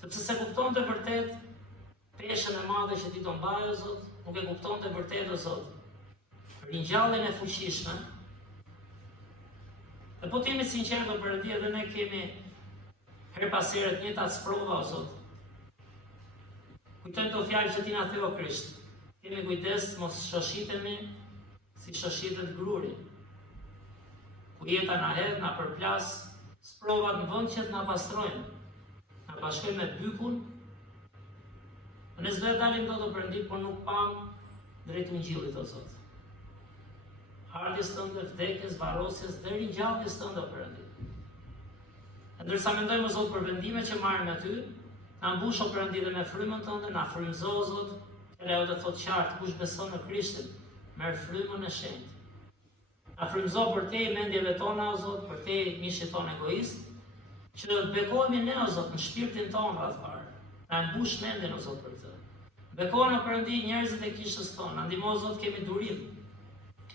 Sepse se kuptonte vërtet peshën e madhe që ti do mbaj o Zot, nuk e kuptonte vërtet o Zot ringjalljen e fuqishme Dhe po t'jemi sinqertë o Perëndi, edhe ne kemi her pas here të njëjtat sprova o Zot. Kujtojmë të fjalë që ti na the o Krisht. Kemi kujdes mos shoshitemi si shoshitet gruri. Ku jeta na hedh, na përplas, sprovat në vend që të na pastrojnë. Na bashkojnë me bykun. Ne s'do të dalim dot o Perëndi, por nuk pam drejt ungjillit o Zot. Ardhjes tënde, vdekjes, varrosjes dhe ringjalljes tënde o Perëndi. Ndërsa mendojmë o Zot për vendimet që marrim aty, na mbush o Perëndi dhe me frymën tënde, na frymëzo o Zot. Fjala jote thot qartë, kush beson në Krishtin, merr frymën e shenjtë. Na frymëzo për te mendjeve tona o Zot, për te mishit tonë egoist, që do të bekohemi ne o Zot në shpirtin tonë radhfar. Na mbush mendjen o Zot për këtë. Bekohen o Perëndi njerëzit e kishës tonë, na ndihmo o Zot, kemi durim.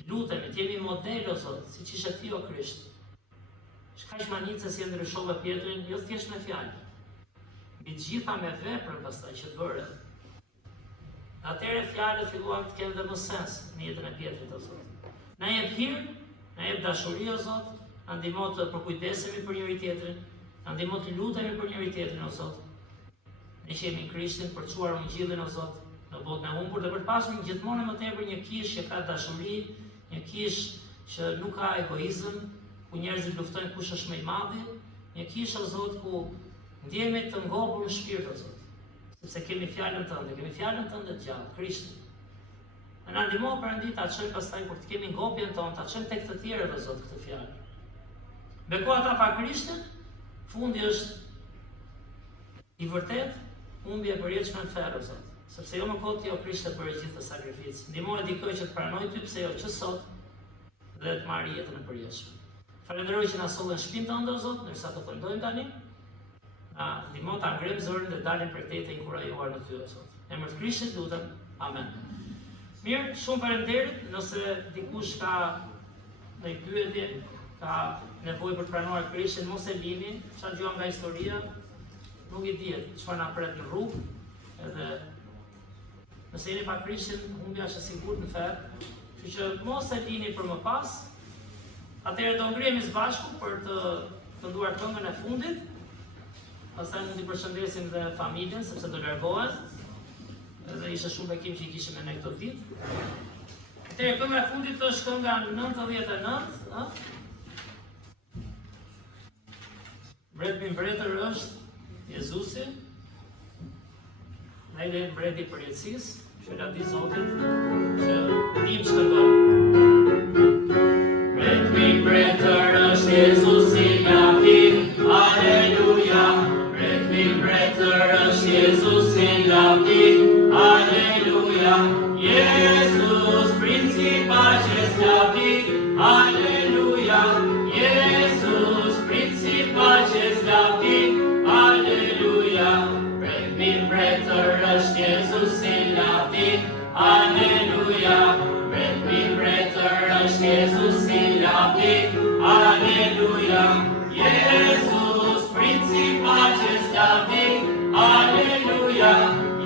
Lutemi, të jemi model o Zot, siç ishe ti o Krisht. Shkaq manice si e ndryshove Pjetrin, jo thjesht me fjalë. Mbi të gjitha me veprën pastaj që bëre. Atëherë fjalët filluan të kenë dhe më sens në jetën e Pjetrit o Zot. Na jep hir, na jep dashuri o Zot, na ndihmo të përkujdesemi për njëri tjetrin, na ndihmo të lutemi për njëri tjetrin o Zot. Ne që jemi në Krishtin për të çuar ungjillin o Zot në botën e humbur dhe për të pasur gjithmonë më tepër një kish që ka dashuri, një kish që nuk ka egoizëm, ku njerëzit luftojnë kush është më i madhi, një kish o Zot ku ndjehemi të ngopur në shpirt o Zot, sepse kemi fjalën tënde, kemi fjalën tënde të gjallë, Krishtin. Ne na ndihmo Perëndi ta çojmë pastaj kur të kemi ngopjen tonë, ta çojmë tek të tjerët o Zot këtë fjalë. Beko ata pa Krishtin, fundi është i vërtet humbje e përjetshme në ferr o Zot. Sepse jo më kohë ti o Krisht e bëre gjithë të sakrificë. Ndihmoje dikoj që të pranoj ty, pse jo që sot dhe të marrë jetën e përjetshme. Falenderoj që na sollën shpinën tënde o Zot, ndërsa të këndojmë tani. Na ndihmo ta ngrem zërin dhe dalim për te të inkurajuar në ty o Zot. Në emër të Krishtit lutem. Amen. Mirë, shumë faleminderit. Nëse dikush ka ndonjë pyetje, ka nevojë për të pranuar Krishtin, mos e lini. Çfarë dëgjova nga historia, nuk i dihet çfarë na pret në rrugë, edhe nëse jeni pa Krishtin, humbja është e sigurt në ferr, kështu që mos e lini për më pas. Atëherë do ngrihemi së bashku për të kënduar këngën e fundit. Pastaj mund t'i përshëndesim dhe familjen, sepse do largohen. Edhe ishte shumë bekim që i kishim me ne këto ditë. Atëherë kënga e fundit është kënga 99, ëh? Mbretëri mbretër është Jezusi. Na i lejnë mbreti i përjetësisë, që lati Zotit, që dim që të bëjmë. Mbretëri mbretër është Jezusi lati, Aleluja. Mbretëri mbretër është Jezusi lati, Aleluja. Jezus, princi paces lati, Aleluja. Jezus, princi paces lati, Aleluja. Mbretëri mbretër është Jezusi lati, Aleluja. Mbretëri mbretër është Jezusi lati, Aleluja. Jezus, princi paces lati, Aleluja.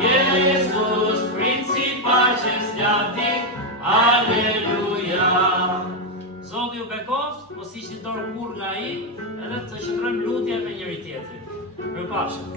Jezus, princi paces lati, Aleluja. Zoti ju bekoft, mos ishte dorë kur nga ai, edhe të shkruajmë lutje me njëri tjetrin. Mirupafshim.